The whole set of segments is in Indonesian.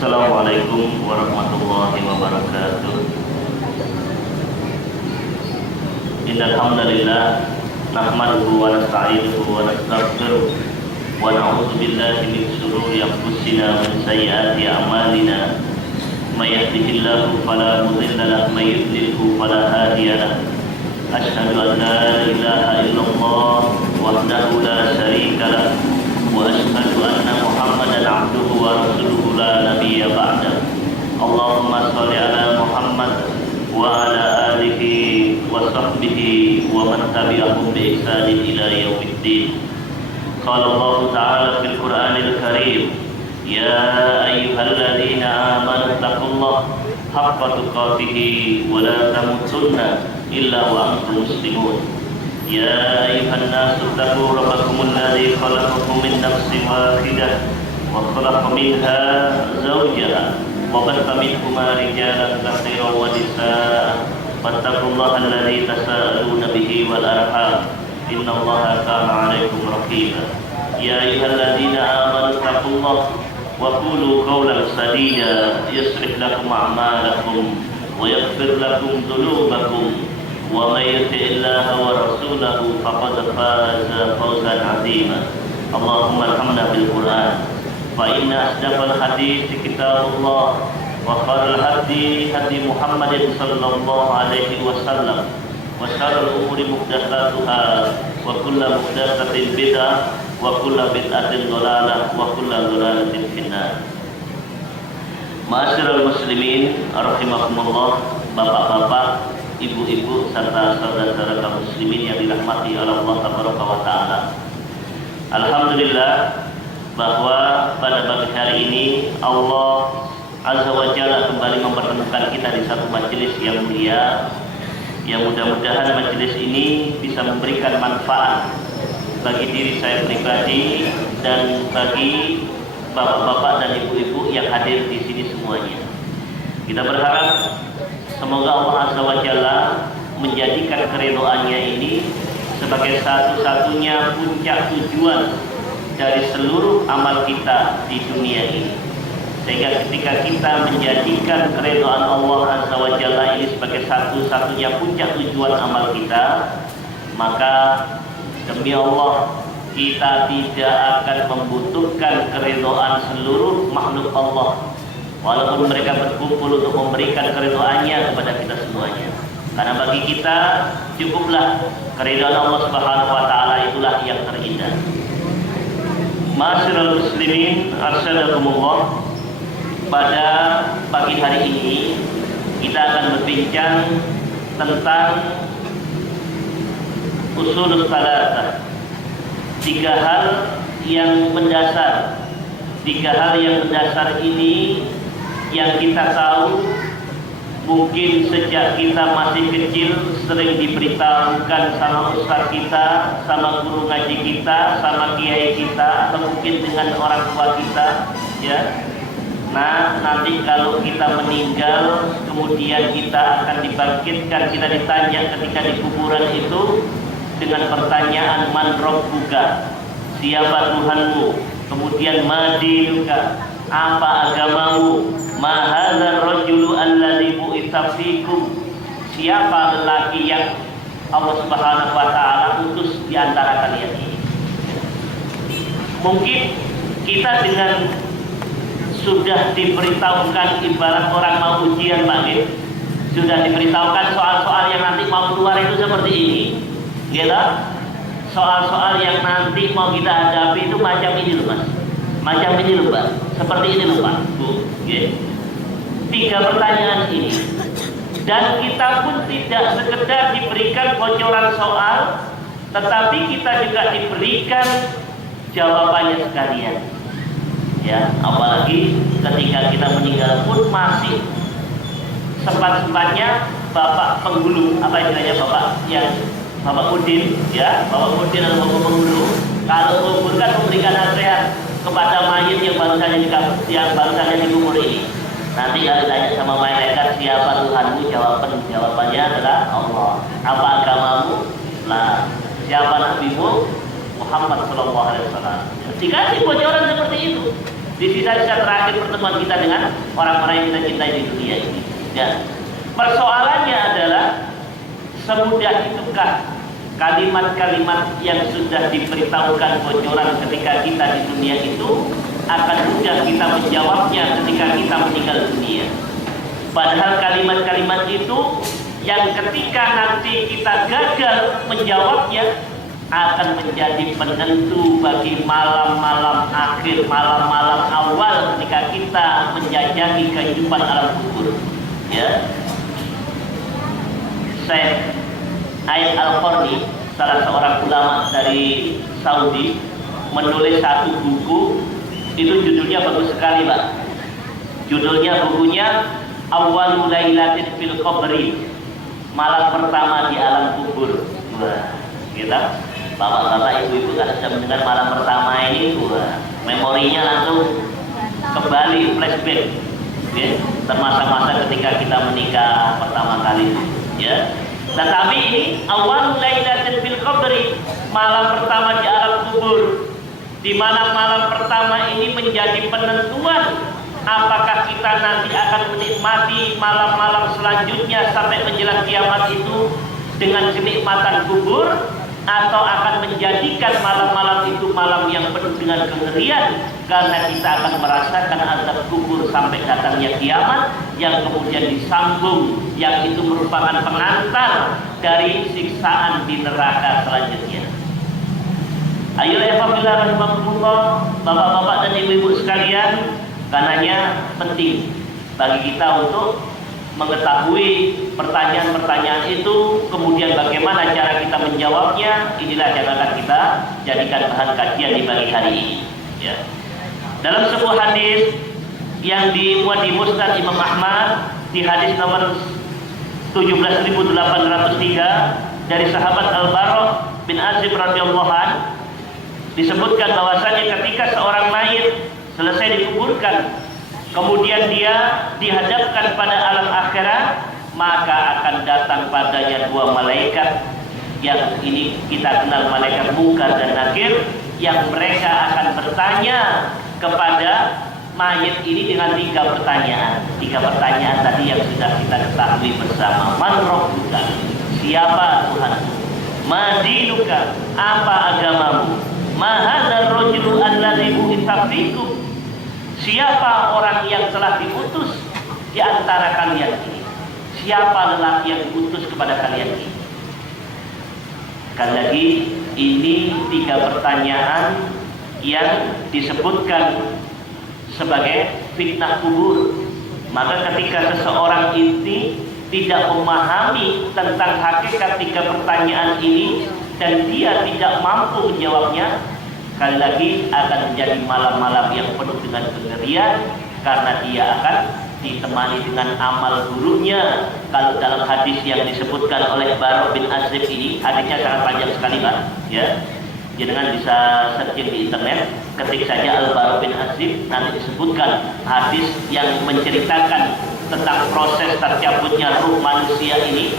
Assalamualaikum warahmatullahi wabarakatuh. Innal hamdalillah nahmaduhu wa nasta'inuhu wa nastaghfiruh wa na'udzu billahi min shururi anfusina wa min sayyiati a'malina. May yahdihillahu fala mudilla lahu wa may yudlilhu fala hadiya lahu. Asyhadu an la ilaha illallah wahdahu la syarika lahu wa asyhadu anna Muhammadan abduhu wa rasuluhu la nabiyya ba'da. Allahumma shalli ala Muhammad wa ala alihi wa sahbihi wa man tabi'ahum bi ihsanin ila yaumiddin. Qala Allah ta'ala fil Qur'anil Karim, ya ayyuhalladzina amanu taqullaha haqqa tuqatih wa la tamutunna illa wa antum muslimun. Ya ayuhan nasu taqu rabbakumul ladzi khalaqakum min nafsin wahidah wa khalaqa minha zawjaha wa batha minhuma rijalan katsiran wa nisaa wattaqullaha alladzi tasaaluna bihi wal arham innallaha kana 'alaikum raqiba. Ya ayyuhalladzina amanu taqullaha wa qulu qawlan sadida yuslih lakum a'malakum wa yaghfir lakum dhunubakum wa may yuti'illaha wa rasulahu faqad faza fawzan 'azima. Allahumma arhamna bil Qur'an fa inna asdaqal hadits kitabullah wa khairul hadi hadi Muhammadin sallallahu alaihi wasallam wa syarrul umuri muhdatsatuha wa kullu muhdatsatin bid'ah wa kullu bid'atin dhalalah wa kullu dhalalatin finnar. Ma'asyiral muslimin rahimakumullah, bapak-bapak, ibu-ibu serta saudara-saudara kaum muslimin yang dirahmati oleh Allah Tabaraka wa Ta'ala. Alhamdulillah bahwa pada pagi hari ini Allah Azza wa Jalla kembali mempertemukan kita di satu majelis yang mulia, yang mudah-mudahan majelis ini bisa memberikan manfaat bagi diri saya pribadi dan bagi bapak-bapak dan ibu-ibu yang hadir di sini semuanya. Kita berharap semoga Allah Azza wa Jalla menjadikan keridhaannya ini sebagai satu-satunya puncak tujuan dari seluruh amal kita di dunia ini. Sehingga ketika kita menjadikan keridhaan Allah Azza wa Jalla ini sebagai satu-satunya puncak tujuan amal kita, maka demi Allah kita tidak akan membutuhkan keridhaan seluruh makhluk Allah, walaupun mereka berkumpul untuk memberikan keridhaannya kepada kita semuanya. Karena bagi kita cukuplah keridhaan Allah Subhanahu wa Ta'ala, itulah yang terindah. Ma'asyiral muslimin arsyadakumullah, pada pagi hari ini kita akan berbincang tentang usul salatah, tiga hal yang mendasar. Tiga hal yang mendasar ini yang kita tahu mungkin sejak kita masih kecil sering diberitahukan sama ustaz kita, sama guru ngaji kita, sama kiai kita, atau mungkin dengan orang tua kita, ya. Nah, nanti kalau kita meninggal, kemudian kita akan dibangkitkan, kita ditanya ketika di kuburan itu dengan pertanyaan man rabbuka, siapa Tuhanmu, kemudian madinuka, apa agamamu, ma hadzal rajulu alladzi bu'itsa fikum, siapa lelaki yang Allah Subhanahu wa Ta'ala utus di antara kalian ini. Mungkin kita dengan sudah diberitahukan, ibarat orang mau ujian Pak, sudah diberitahukan soal-soal yang nanti mau keluar itu seperti ini, gitu. Soal-soal yang nanti mau kita hadapi itu macam ini loh Mas, macam ini loh Pak, seperti ini loh Pak, Bu, gitu. 3 pertanyaan ini, dan kita pun tidak sekedar diberikan bocoran soal, tetapi kita juga diberikan jawabannya sekalian. Ya, apalagi ketika kita meninggal pun masih sempat-sempatnya Bapak penghulu, apa istilahnya Bapak yang Bapak Udin, ya, Bapak Udin atau Bapak penghulu, kalau kubur kan memberikan nasihat kepada mayit yang baru saja dikubur ini. Nanti kalau ditanya sama malaikat siapa Tuhanmu, jawabannya adalah Allah. Apa agamamu? Nah, siapa nabimu? Muhammad sallallahu alaihi wasallam. Dikasih bocoran seperti itu. di sisa-sisa terakhir pertemuan kita dengan orang-orang yang kita cintai di dunia ini. Ya. Persoalannya adalah semudah itukah kalimat-kalimat yang sudah diberitahukan bocoran ketika kita di dunia itu akan mudah kita menjawabnya ketika kita meninggal dunia. Padahal kalimat-kalimat itu yang ketika nanti kita gagal menjawabnya akan menjadi penentu bagi malam-malam akhir, malam-malam awal ketika kita menjajaki kehidupan alam kubur. Ya, Syekh Aid Al-Qarni, salah seorang ulama dari Saudi, menulis satu buku. Itu judulnya bagus sekali, Pak. Judulnya bukunya Awwalul Lailatin fil Qabri, malam pertama di alam kubur. Wah, kita bapak-bapak, ibu-ibu kalau sudah mendengar malam pertama ini, wah, memorinya langsung kembali flashback, ya, termasa-masa ketika kita menikah pertama kali, ya. Tetapi ini Awwalul Lailatin fil Qabri, malam pertama di alam kubur, di mana malam pertama ini menjadi penentuan apakah kita nanti akan menikmati malam-malam selanjutnya sampai menjelang kiamat itu dengan kenikmatan kubur, atau akan menjadikan malam-malam itu malam yang penuh dengan kengerian karena kita akan merasakan azab kubur sampai datangnya kiamat yang kemudian disambung, yang itu merupakan pengantar dari siksaan di neraka selanjutnya. Ayolah apabila rahimahumullah, bapak-bapak dan ibu-ibu sekalian, karenanya penting bagi kita untuk mengetahui pertanyaan-pertanyaan itu, kemudian bagaimana cara kita menjawabnya. Inilah yang akan kita jadikan bahan kajian di pagi hari ini. Ya. Dalam sebuah hadis yang dimuat di Musnad Imam Ahmad, di hadis nomor 17.803 dari sahabat Al-Bara bin Azib radhiyallahu anhu, disebutkan bahwasanya ketika seorang mayit selesai dikuburkan, kemudian dia dihadapkan pada alam akhirat, maka akan datang padanya dua malaikat yang ini kita kenal malaikat Munkar dan Nakir, yang mereka akan bertanya kepada mayit ini dengan tiga pertanyaan. Tiga pertanyaan tadi yang sudah kita ketahui bersama. Man rabbuka, siapa Tuhanmu? Ma dinuka, apa agamamu? Ma hadzal rajulu alladzi bu'itsa fikum, siapa orang yang telah diutus di antara kalian ini? Siapa lelaki yang diutus kepada kalian ini? Sekali lagi, ini tiga pertanyaan yang disebutkan sebagai fitnah kubur. Maka ketika seseorang ini tidak memahami tentang hakikat tiga pertanyaan ini dan dia tidak mampu menjawabnya, sekali lagi akan menjadi malam-malam yang penuh dengan kengerian karena dia akan ditemani dengan amal buruknya. Kalau dalam hadis yang disebutkan oleh Bara bin Azib ini, hadisnya sangat panjang sekali, Pak. Ya, jangan bisa searching di internet, ketik saja Al-Bara bin Azib, nanti disebutkan hadis yang menceritakan tentang proses tercabutnya ruh manusia ini,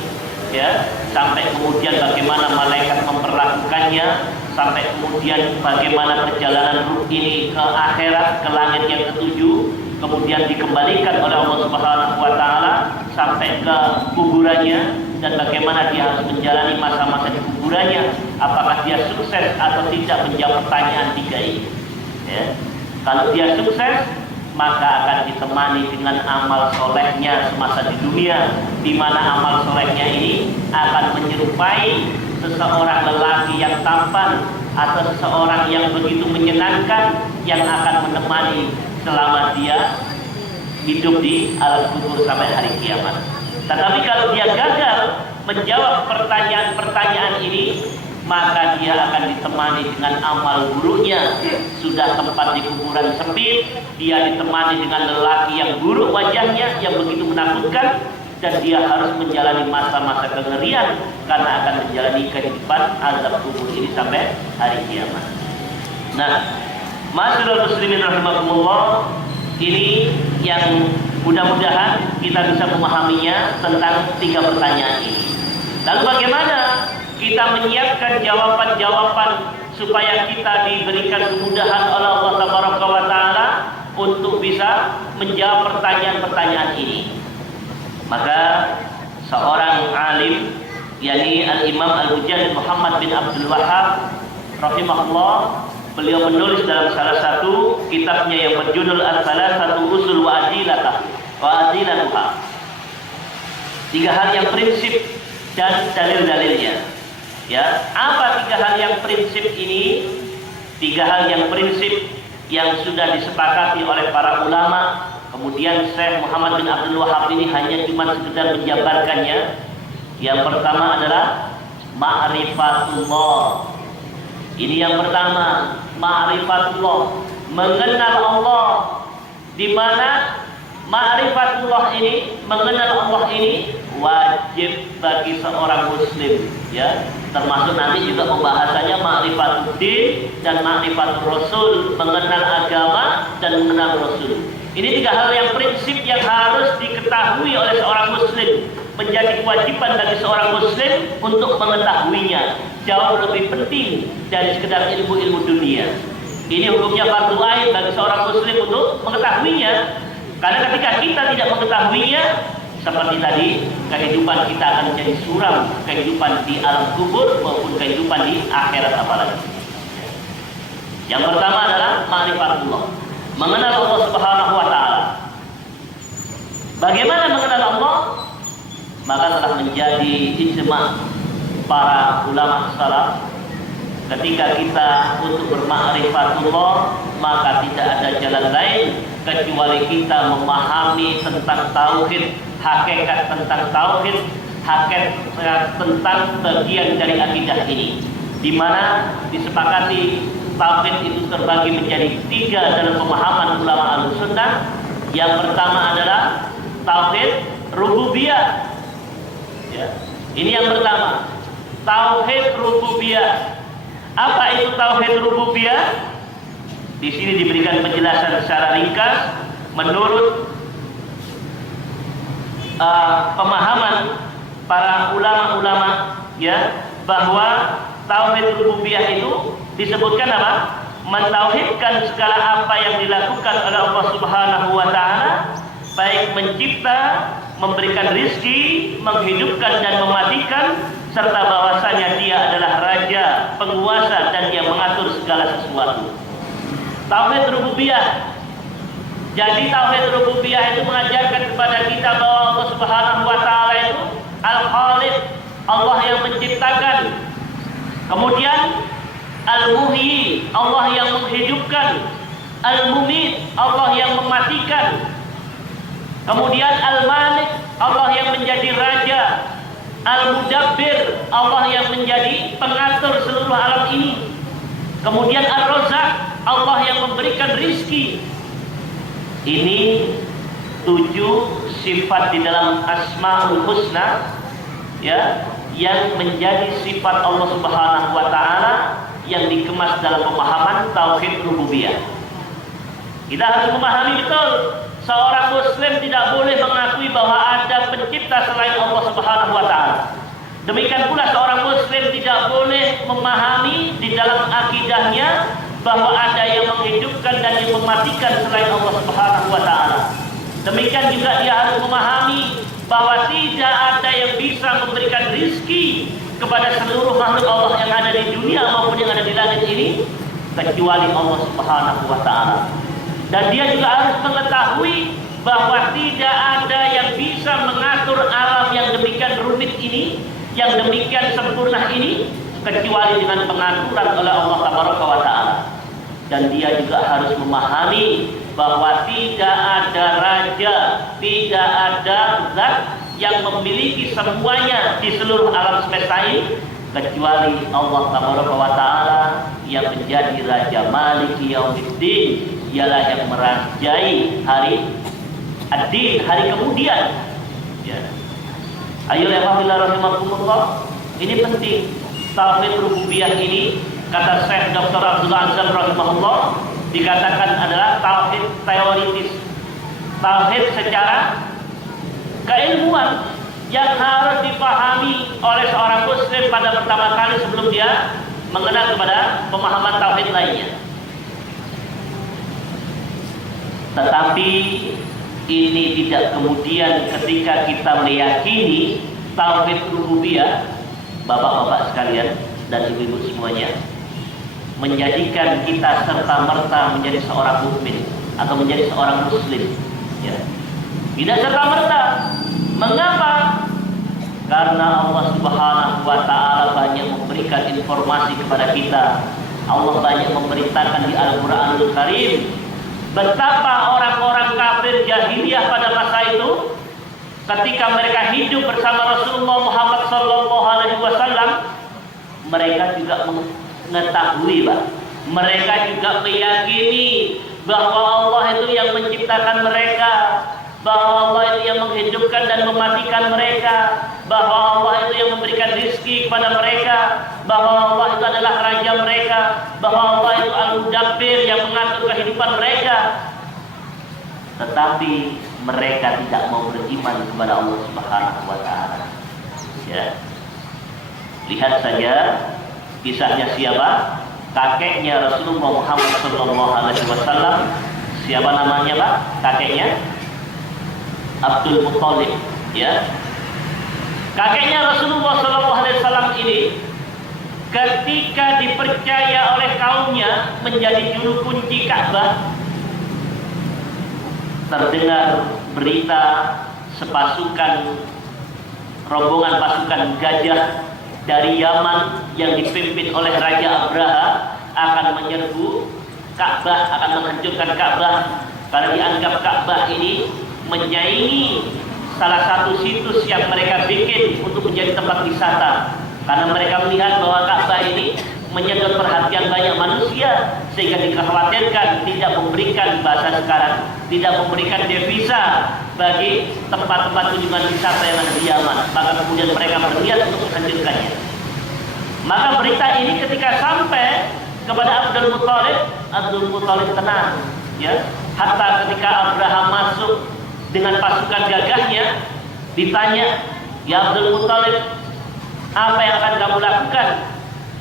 ya, sampai kemudian bagaimana malaikat memperlakukannya, sampai kemudian bagaimana perjalanan ruh ini ke akhirat, ke langit yang ketujuh, kemudian dikembalikan oleh Allah Subhanahu wa taala sampai ke kuburannya, dan bagaimana dia harus menjalani masa-masa di kuburannya, apakah dia sukses atau tidak menjawab pertanyaan tiga ini. Ya. Kalau dia sukses, maka akan ditemani dengan amal solehnya semasa di dunia, di mana amal solehnya ini akan menyerupai seseorang lelaki yang tampan atau seseorang yang begitu menyenangkan yang akan menemani selama dia hidup di alam kubur sampai hari kiamat. Tetapi kalau dia gagal menjawab pertanyaan-pertanyaan ini, maka dia akan ditemani dengan amal buruknya. Sudah tempat di kuburan sempit, dia ditemani dengan lelaki yang buruk wajahnya, yang begitu menakutkan, dan dia harus menjalani masa-masa kengerian karena akan menjalani kehidupan azab kubur ini sampai hari kiamat. Nah, ma'asyiral muslimin rahimakumullah, ini yang mudah-mudahan kita bisa memahaminya tentang tiga pertanyaan ini. Lalu bagaimana kita menyiapkan jawaban-jawaban supaya kita diberikan kemudahan oleh Allah Tabaraka wa Ta'ala untuk bisa menjawab pertanyaan-pertanyaan ini. Maka seorang alim, yakni Al-Imam Al-Mujaddid Muhammad bin Abdul Wahhab rahimahullah, beliau menulis dalam salah satu kitabnya yang berjudul Al-Thalathatu Usul wa Adilatuha, 3 hal yang prinsip dan dalil-dalilnya. Ya, apa 3 hal yang prinsip ini? 3 hal yang prinsip yang sudah disepakati oleh para ulama. Kemudian Syekh Muhammad bin Abdul Wahhab ini hanya cuma sekedar menjabarkannya. Yang pertama adalah ma'rifatullah. Ini yang pertama, ma'rifatullah, mengenal Allah. Di mana ma'rifatullah ini, mengenal Allah ini wajib bagi seorang muslim, ya. Termasuk nanti juga pembahasannya ma'rifatuddin dan ma'rifatur rasul, mengenal agama dan mengenal rasul. Ini 3 hal yang prinsip yang harus diketahui oleh seorang muslim. Menjadi kewajiban bagi seorang muslim untuk mengetahuinya. Jauh lebih penting dari sekedar ilmu-ilmu dunia. Ini hukumnya fardu ain bagi seorang muslim untuk mengetahuinya. Karena ketika kita tidak mengetahuinya, seperti tadi, kehidupan kita akan menjadi suram, kehidupan di alam kubur maupun kehidupan di akhirat apalagi. Yang pertama adalah ma'rifatullah, mengenal Allah Subhanahu wa taala. Bagaimana mengenal Allah? Maka telah menjadi ijma' para ulama salaf, ketika kita untuk berma'rifatullah, maka tidak ada jalan lain kecuali kita memahami tentang tauhid, hakikat tentang tauhid, hakikat tentang bagian dari akidah ini, di mana disepakati tauhid itu terbagi menjadi 3 dalam pemahaman ulama Ahlussunnah. Yang pertama adalah tauhid rububiyah. Ya. Ini yang pertama, tauhid rububiyah. Apa itu tauhid rububiyah? Di sini diberikan penjelasan secara ringkas menurut pemahaman para ulama-ulama, ya, bahwa tauhid rububiyah itu disebutkan apa? Mentauhidkan segala apa yang dilakukan oleh Allah Subhanahu wa taala, baik mencipta, memberikan rizki, menghidupkan dan mematikan, serta bahwasanya Dia adalah Raja, penguasa, dan Dia mengatur segala sesuatu. Tauhid rububiyah. Jadi tauhid rububiyah itu mengajarkan kepada kita bahwa Allah Subhanahu wa taala itu Al-Khaliq, Allah yang menciptakan. Kemudian Al-Muhyi, Allah yang menghidupkan. Al-Mumit, Allah yang mematikan. Kemudian Al-Malik, Allah yang menjadi raja. Al-Mudabbir, Allah yang menjadi pengatur seluruh alam ini. Kemudian Ar-Razzaq, Allah yang memberikan rizki. Ini 7 sifat di dalam Asmaul Husna, ya, yang menjadi sifat Allah Subhanahu wa taala yang dikemas dalam pemahaman tauhid rububiyah. Kita harus memahami betul, seorang muslim tidak boleh mengakui bahwa ada pencipta selain Allah Subhanahu wa taala. Demikian pula seorang muslim tidak boleh memahami di dalam akidahnya bahwa ada yang menghidupkan dan yang mematikan selain Allah Subhanahu wa taala. Demikian juga dia harus memahami bahwa tidak ada yang bisa memberikan rizki kepada seluruh makhluk Allah yang ada di dunia maupun yang ada di langit ini kecuali Allah Subhanahu wa taala. Dan dia juga harus mengetahui bahwa tidak ada yang bisa mengatur alam yang demikian rumit ini, yang demikian sempurna ini, kecuali dengan pengaturan oleh Allah Tabaraka wa taala. Dan dia juga harus memahami bahwa tidak ada raja, tidak ada zat yang memiliki semuanya di seluruh alam semesta ini kecuali Allah Tabaraka wa taala yang menjadi Raja Maliki Yaumiddin, ialah yang merajai hari ad-din, hari kemudian, ya. Ayo rahimakumullah, ini penting. Tauhid rububiyah ini, kata Syekh Dr. Abdul Azam rahimahullah, dikatakan adalah tauhid teoritis, tauhid secara keilmuan yang harus dipahami oleh seorang muslim pada pertama kali sebelum dia mengenal kepada pemahaman tauhid lainnya. Tetapi ini tidak kemudian ketika kita meyakini tauhid rububiyah, bapak-bapak sekalian dan ibu-ibu semuanya, menjadikan kita serta-merta menjadi seorang mukmin atau menjadi seorang muslim, ya. Tidak serta-merta. Mengapa? Karena Allah Subhanahu wa taala banyak memberikan informasi kepada kita. Allah banyak memberitakan di Al-Qur'anul Karim betapa orang-orang kafir jahiliyah pada masa itu ketika mereka hidup bersama Rasulullah Muhammad sallallahu alaihi wasallam, mereka juga mengetahui, Pak. Mereka juga meyakini bahwa Allah itu yang menciptakan mereka, bahwa Allah itu yang menghidupkan dan mematikan mereka, bahwa Allah itu yang memberikan rezeki kepada mereka, bahwa Allah itu adalah raja mereka, bahwa Allah itu Al-Mudabbir yang mengatur kehidupan mereka. Tetapi mereka tidak mau beriman kepada Allah Subhanahu wa taala. Ya. Lihat saja kisahnya siapa? Kakeknya Rasulullah Muhammad sallallahu alaihi wasallam. Siapa namanya, Pak? Kakeknya Abdul Muthalib, ya. Kakeknya Rasulullah sallallahu alaihi wasallam ini ketika dipercaya oleh kaumnya menjadi juru kunci Ka'bah, terdengar berita rombongan pasukan gajah dari Yaman yang dipimpin oleh Raja Abraha akan menyerbu Ka'bah, akan menghancurkan Ka'bah, karena dianggap Ka'bah ini menyaingi salah satu situs yang mereka bikin untuk menjadi tempat wisata. Karena mereka melihat bahwa Ka'bah ini menyedot perhatian banyak manusia, sehingga dikhawatirkan tidak memberikan bahasa sekarang, tidak memberikan devisa bagi tempat-tempat kunjungan wisata yang ada di Yaman. Maka kemudian mereka berniat untuk menghancurkannya. Maka berita ini ketika sampai kepada Abdul Muthalib tenang, ya. Hatta ketika Abraham masuk dengan pasukan gagahnya, ditanya, "Ya Abdul Muthalib, apa yang akan kamu lakukan?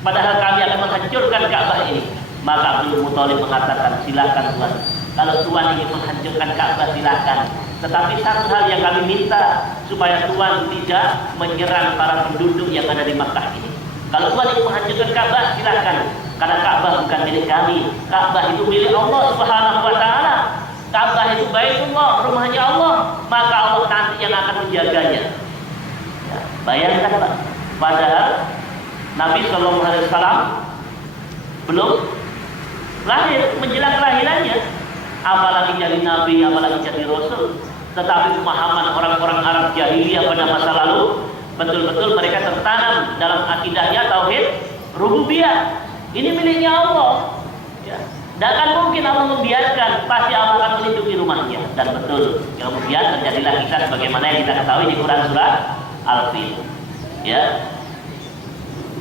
Padahal kami akan menghancurkan Ka'bah ini." Maka Abdul Muthalib mengatakan, "Silakan Tuhan. Kalau Tuhan ingin menghancurkan Ka'bah, silakan. Tetapi satu hal yang kami minta, supaya Tuhan tidak menyerang para penduduk yang ada di Makkah ini. Kalau Tuhan ingin menghancurkan Ka'bah, silakan. Karena Ka'bah bukan milik kami. Ka'bah itu milik Allah Subhanahu wa taala. Ka'bah itu Baitullah, rumahnya Allah. Maka Allah nanti yang akan menjaganya." Ya, bayangkan, Pak. Padahal Nabi Shallallahu Alaihi Wasallam belum lahir, menjelang kelahirannya, apalagi jadi Nabi, apalagi jadi Rasul. Tetapi pemahaman orang-orang Arab jahiliyah pada masa lalu betul-betul mereka tertanam dalam akidahnya tauhid rububiyah. Ini miliknya Allah. Ya. Tidak akan mungkin Allah membiarkan, pasti Allah akan melindungi rumahnya. Dan betul, kemudian terjadilah kisah sebagaimana yang kita ketahui di Quran surat Al-Fil. Ya.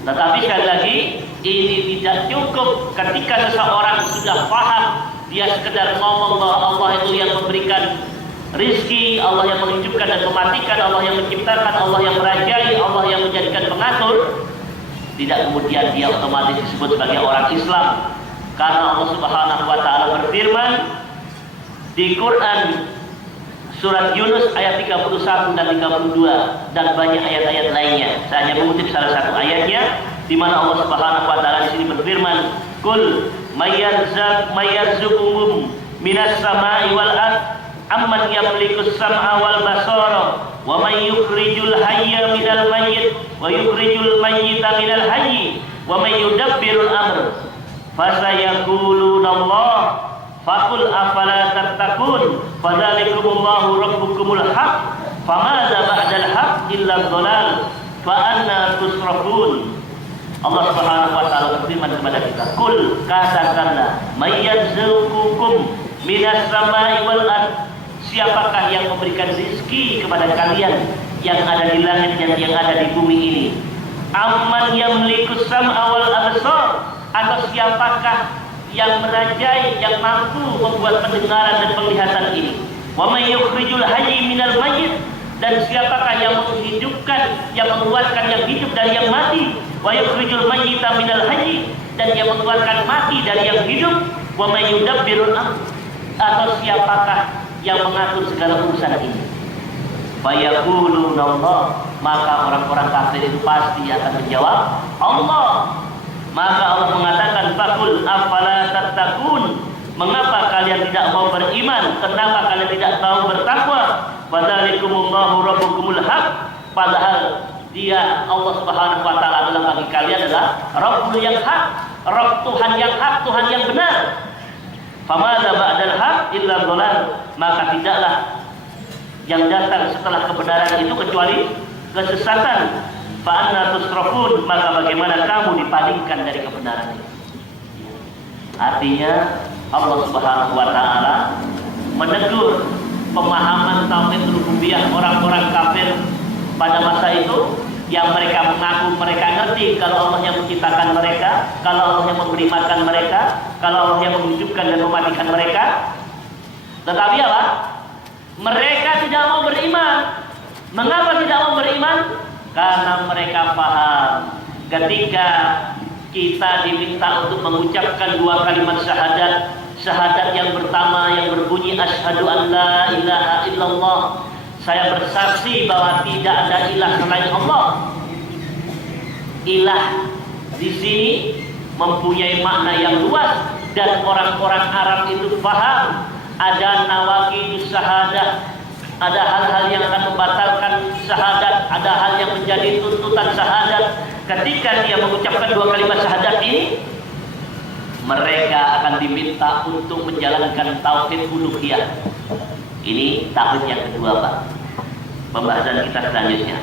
Tetapi sekali lagi, ini tidak cukup ketika seseorang sudah paham, dia sekedar ngomong bahwa Allah itu yang memberikan rizki, Allah yang menghidupkan dan mematikan, Allah yang menciptakan, Allah yang merajai, Allah yang menjadikan pengatur. Tidak kemudian dia otomatis disebut sebagai orang Islam. Karena Allah Subhanahu wa taala berfirman di Quran surat Yunus ayat 31 dan 32 dan banyak ayat-ayat lainnya. Saya hanya mengutip salah satu ayatnya di mana Allah Subhanahu wa taala di sini berfirman, "Qul mayyarzuqukum minas sama'i wal ard amman yamlikus sam'a wal basara wa may yukhrijul hayya minal mayyit wa yukhrijul mayyita minal hayyi wa may yudabbirul amr fasayaquluna Allah faqul afala tattaqun fadzalikumullahu rabbukumul haq famadza ba'dal haq illa dhalal fa anna tusrafun." Allah Subhanahu wa taala berfirman kepada kita, "Qul katakanlah mayyarzuqukum minas sama'i wal ard." Siapakah yang memberikan rezeki kepada kalian yang ada di langit dan yang ada di bumi ini? Amman yamlikus sam'a wal absar, atau siapakah yang merajai, yang mampu membuat pendengaran dan penglihatan ini? Wa may yukhrijul hayy minal mayyit, dan siapakah yang menghidupkan, yang mengeluarkan yang hidup dari yang mati? Wa yukhrijul mayyita minal hayy, dan yang mengeluarkan mati dari yang hidup? Wa may yudabbirul amr, atau siapakah yang mengatur segala urusan ini? Fayaquluna Allah, maka orang-orang kafir itu pasti akan menjawab Allah. Maka Allah mengatakan, faqul afala tattaqun, mengapa kalian tidak mau beriman? Kenapa kalian tidak mau bertakwa? Fadzalikumullahu rabbukumul haq, padahal Dia Allah Subhanahu wa taala adalah bagi kalian adalah Rabbul yang hak, Rabb Tuhan yang hak, Tuhan yang benar. Famadza ba'dal haq illa dhalal, maka tidaklah yang datang setelah kebenaran itu kecuali kesesatan. Fa anna tusrafun, maka bagaimana kamu dipalingkan dari kebenaran itu? Artinya Allah Subhanahu wa taala menegur pemahaman tauhid rububiyah orang-orang kafir pada masa itu, yang mereka mengaku mereka ngerti kalau Allah yang menciptakan mereka, kalau Allah yang memberi makan mereka, kalau Allah yang menghidupkan dan mematikan mereka. Tetapi apa? Mereka tidak mau beriman. Mengapa tidak mau beriman? Karena mereka paham ketika kita diminta untuk mengucapkan dua kalimat syahadat. Syahadat yang pertama yang berbunyi asyhadu an la ilaha illallah, saya bersaksi bahwa tidak ada ilah selain Allah. Ilah di sini mempunyai makna yang luas dan orang-orang Arab itu paham. Ada nawaqidus syahadah, ada hal-hal yang akan membatalkan syahadat, ada hal yang menjadi tuntutan syahadat. Ketika dia mengucapkan dua kalimat syahadat ini, mereka akan diminta untuk menjalankan tauhid uluhiyah. Ini tauhid yang kedua, Pak. Pembahasan kita selanjutnya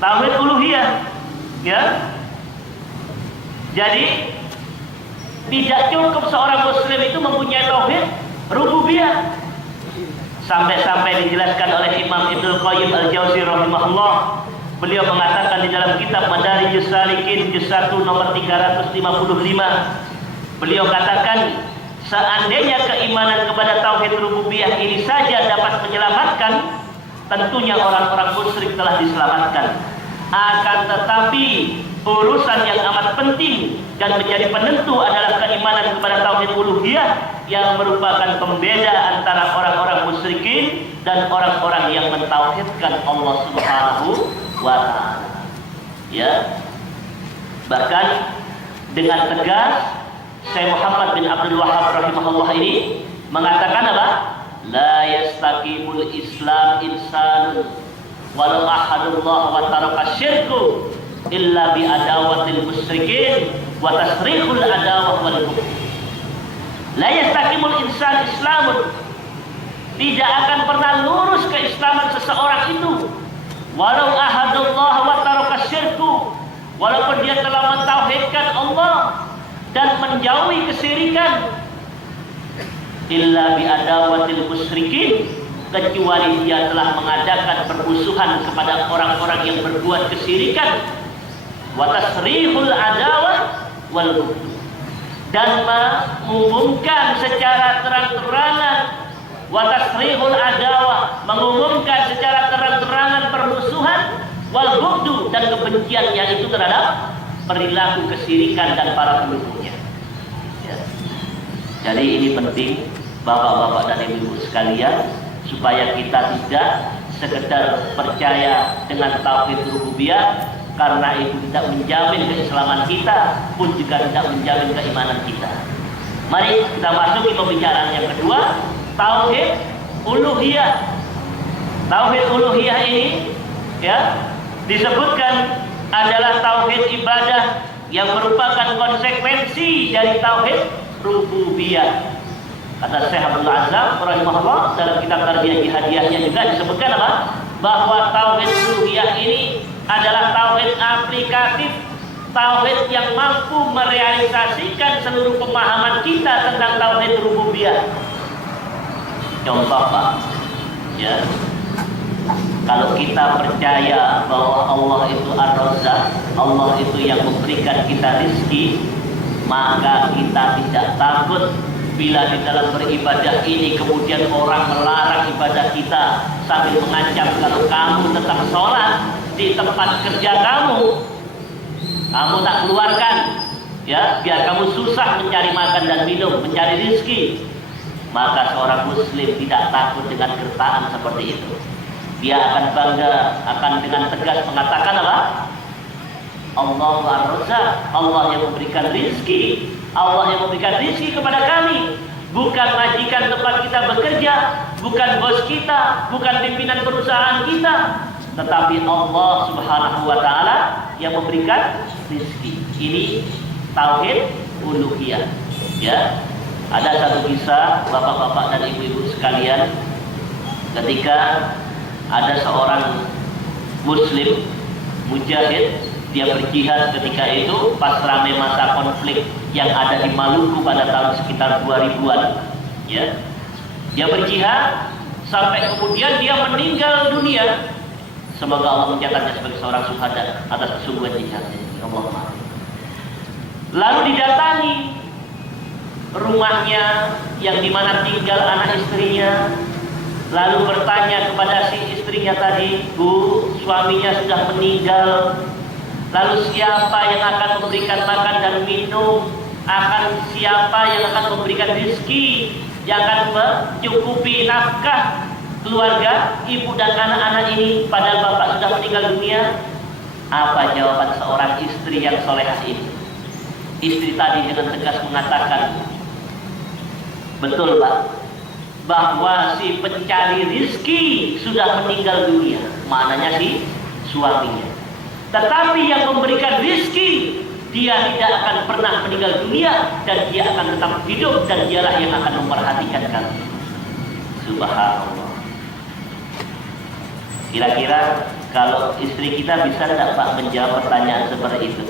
tauhid uluhiyah, ya. Jadi tidak cukup seorang muslim itu mempunyai tauhid rububiyah. Sampai-sampai dijelaskan oleh Imam Ibnu Qayyim Al-Jauzi rahimahullah. Beliau mengatakan di dalam kitab Madarijus Salikin juz 1 nomor 355. Beliau katakan, seandainya keimanan kepada tauhid rububiyah ini saja dapat menyelamatkan, tentunya orang-orang musyrik telah diselamatkan. Akan tetapi urusan yang amat penting dan menjadi penentu adalah keimanan kepada tauhid uluhiyah, yang merupakan pembeda antara orang-orang musyrikin dan orang-orang yang mentauhidkan Allah Subhanahu wa taala. Ya. Bahkan dengan tegas Syekh Muhammad bin Abdul Wahhab rahimahullah ini mengatakan apa? La yastaqimul Islam insanun walau ahadullah wa taraka syirku illa bi adawatil musyrikin wa tasrihul adawah wal kufr. La yastaqimul insan islamun, tidak akan pernah lurus keislaman seseorang itu walau ahadullah wa taraka syirku, walaupun dia telah mentauhidkan Allah dan menjauhi kesyirikan, illa bi adawatil musyrikin, kecuali dia telah mengadakan permusuhan kepada orang-orang yang berbuat kesyirikan, wa tasrihul adawah wal kufr, dan mengumumkan secara terang-terangan, wa tasrihul adawah, mengumumkan secara terang-terangan permusuhan, wal bughdu, dan kebenciannya itu terhadap perilaku kesyirikan dan para pendukungnya. Ya. Jadi ini penting bapak-bapak dan ibu-ibu sekalian, supaya kita tidak sekedar percaya dengan tauhid rububiyah, karena itu tidak menjamin keislaman kita, pun juga tidak menjamin keimanan kita. Mari kita masuki pembicaraan yang kedua, tauhid uluhiyah. Tauhid uluhiyah ini, ya, disebutkan adalah tauhid ibadah yang merupakan konsekuensi dari tauhid rububiyah. Kata Syekh Abdul Azzam rahimahullah dalam kitab Tarbiyah Jihadiyahnya juga disebutkan apa? Bahwa tauhid uluhiyah ini adalah tauhid aplikatif, tauhid yang mampu merealisasikan seluruh pemahaman kita tentang tauhid rububiyah. Contoh, Pak, ya. Kalau kita percaya bahwa Allah itu Ar-Razzaq, Allah itu yang memberikan kita rezeki, maka kita tidak takut bila di dalam beribadah ini kemudian orang melarang ibadah kita sambil mengancam, kalau kamu tetap sholat di tempat kerja kamu tak keluarkan, ya, biar kamu susah mencari makan dan minum, mencari rezeki. maka seorang muslim tidak takut dengan gertaan seperti itu. Dia akan bangga, akan dengan tegas mengatakan apa? Allahu ar-Razzaq, Allah yang memberikan rizki. Allah yang memberikan rizki kepada kami. Bukan majikan tempat kita bekerja, bukan bos kita, bukan pimpinan perusahaan kita, tetapi Allah Subhanahu wa taala yang memberikan rizki. Ini tauhid uluhiyah. Ya. Ada satu kisah bapak-bapak dan ibu-ibu sekalian, ketika ada seorang muslim mujahid, dia berjihad ketika itu pas ramai masa konflik yang ada di Maluku pada tahun sekitar 2000-an, ya. Dia berjihad sampai kemudian dia meninggal dunia. Semoga Allah mencatatnya sebagai seorang syuhada atas kesungguhan jihadnya. Allah. Lalu didatangi rumahnya yang dimana tinggal anak istrinya, lalu bertanya kepada si istrinya tadi, Bu, suaminya sudah meninggal, lalu siapa yang akan memberikan makan dan minum, siapa yang akan memberikan rezeki, yang akan mencukupi nafkah keluarga ibu dan anak-anak ini padahal bapak sudah meninggal dunia? Apa jawaban seorang istri yang solehah ini? Istri tadi dengan tegas mengatakan, betul Pak, bahwa si pencari rizki sudah meninggal dunia, maknanya si suaminya. Tetapi yang memberikan rizki, dia tidak akan pernah meninggal dunia, dan dia akan tetap hidup, dan dialah yang akan memperhatikan kami. Subhanallah. Kira-kira kalau istri kita bisa tidak Pak menjawab pertanyaan seperti itu?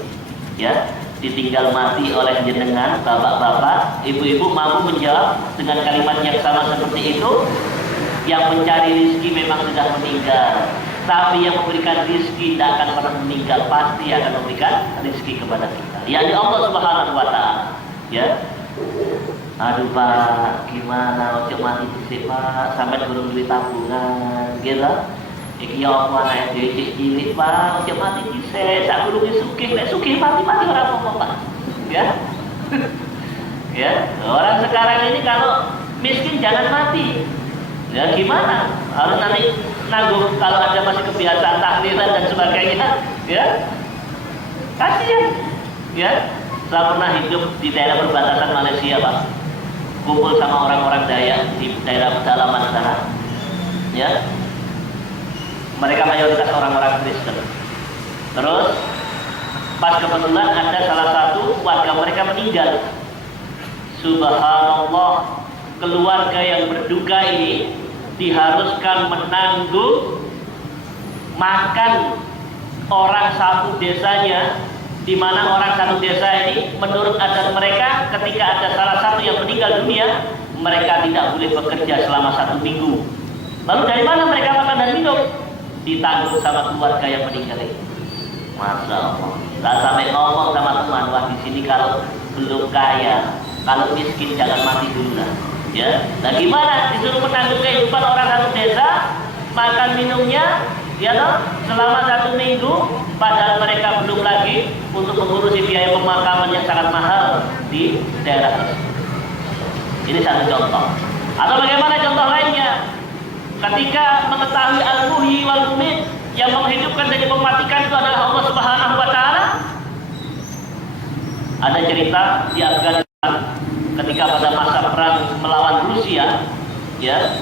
Ya, ditinggal mati oleh jenengan, bapak-bapak, ibu-ibu mampu menjawab dengan kalimat yang sama seperti itu? Yang mencari rizki memang sudah meninggal, tapi yang memberikan rizki tidak akan pernah meninggal, pasti akan memberikan rizki kepada kita, yakni Allah Subhanahu wa ta'ala. Ya, aduh Pak, gimana ojo mati sih Pak, sampai turun duit tabungan gitu. Iki ya apa anak dhewe cilik Pak, ojo mati dhisik, sak guru sugih, nek sugih mati-mati ora apa-apa Pak. Ya. Ya, orang sekarang ini kalau miskin jangan mati. Ya gimana? Harus nanti nanggung kalau ada masih kebiasaan tahlilan dan sebagainya, ya. Kasihan. Ya. Saya pernah hidup di daerah perbatasan Malaysia, Pak. Kumpul sama orang-orang Dayak di daerah pedalaman sana. Ya. Mereka mayoritas orang-orang Kristen. Terus pas kebetulan ada salah satu warga mereka meninggal. Subhanallah, keluarga yang berduka ini diharuskan menanggung makan orang satu desanya, di mana orang satu desa ini menurut adat mereka ketika ada salah satu yang meninggal dunia, mereka tidak boleh bekerja selama 1 minggu. Lalu dari mana mereka makan dan minum? Ditanggung sama keluarga yang meninggal ini. Masya Allah. Nah, sampai ngomong sama teman, wah di sini kalau belum kaya, kalau miskin jangan mati dulu lah. Ya, nah gimana? Disuruh menanggung kehidupan orang satu desa, makan minumnya, ya toh, selama 1 minggu, padahal mereka belum lagi untuk mengurusi biaya pemakaman yang sangat mahal di daerah tersebut. Ini satu contoh. Atau bagaimana contoh lainnya? Ketika mengetahui al-muhyi wal mumit, yang menghidupkan dan yang mematikan itu adalah Allah Subhanahu wa ta'ala. Ada cerita di Afghanistan ketika pada masa perang melawan Rusia, ya,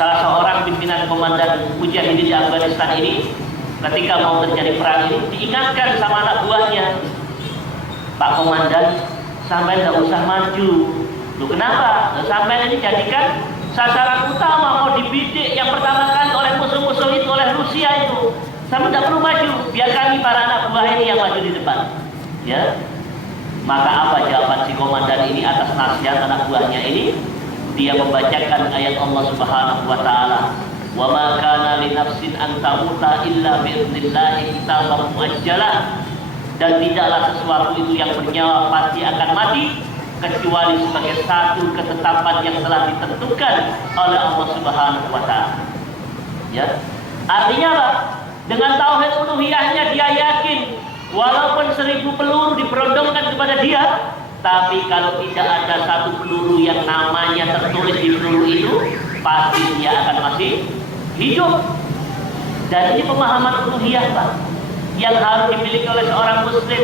salah seorang pimpinan komandan mujahidin di Afghanistan ini ketika mau terjadi perang ini diingatkan sama anak buahnya, Pak Komandan, sampai tidak usah maju. Loh kenapa? Sampai ini jadikan sasaran utama, mau dibidik yang pertama kali oleh musuh-musuh itu, oleh Rusia itu. Sampai tidak perlu maju, biar kami para anak buah ini yang maju di depan. Ya, maka apa jawaban si komandan ini atas nasihat anak buahnya ini? Dia membacakan ayat Allah Subhanahu wa ta'ala, wa ma kana li nafsin an tamuta illa bi idznillah kitaban muajjalah, dan tidaklah sesuatu itu yang bernyawa pasti akan mati kecuali sebagai satu ketetapan yang telah ditentukan oleh Allah Subhanahu wa ta'ala. Ya. Artinya apa? Dengan tauhid uluhiyahnya dia yakin walaupun 1000 peluru diperondongkan kepada dia, Tapi kalau tidak ada satu peluru yang namanya tertulis di peluru itu, pasti dia akan masih hidup. Dan ini pemahaman uluhiyah, Pak, yang harus dimiliki oleh seorang muslim.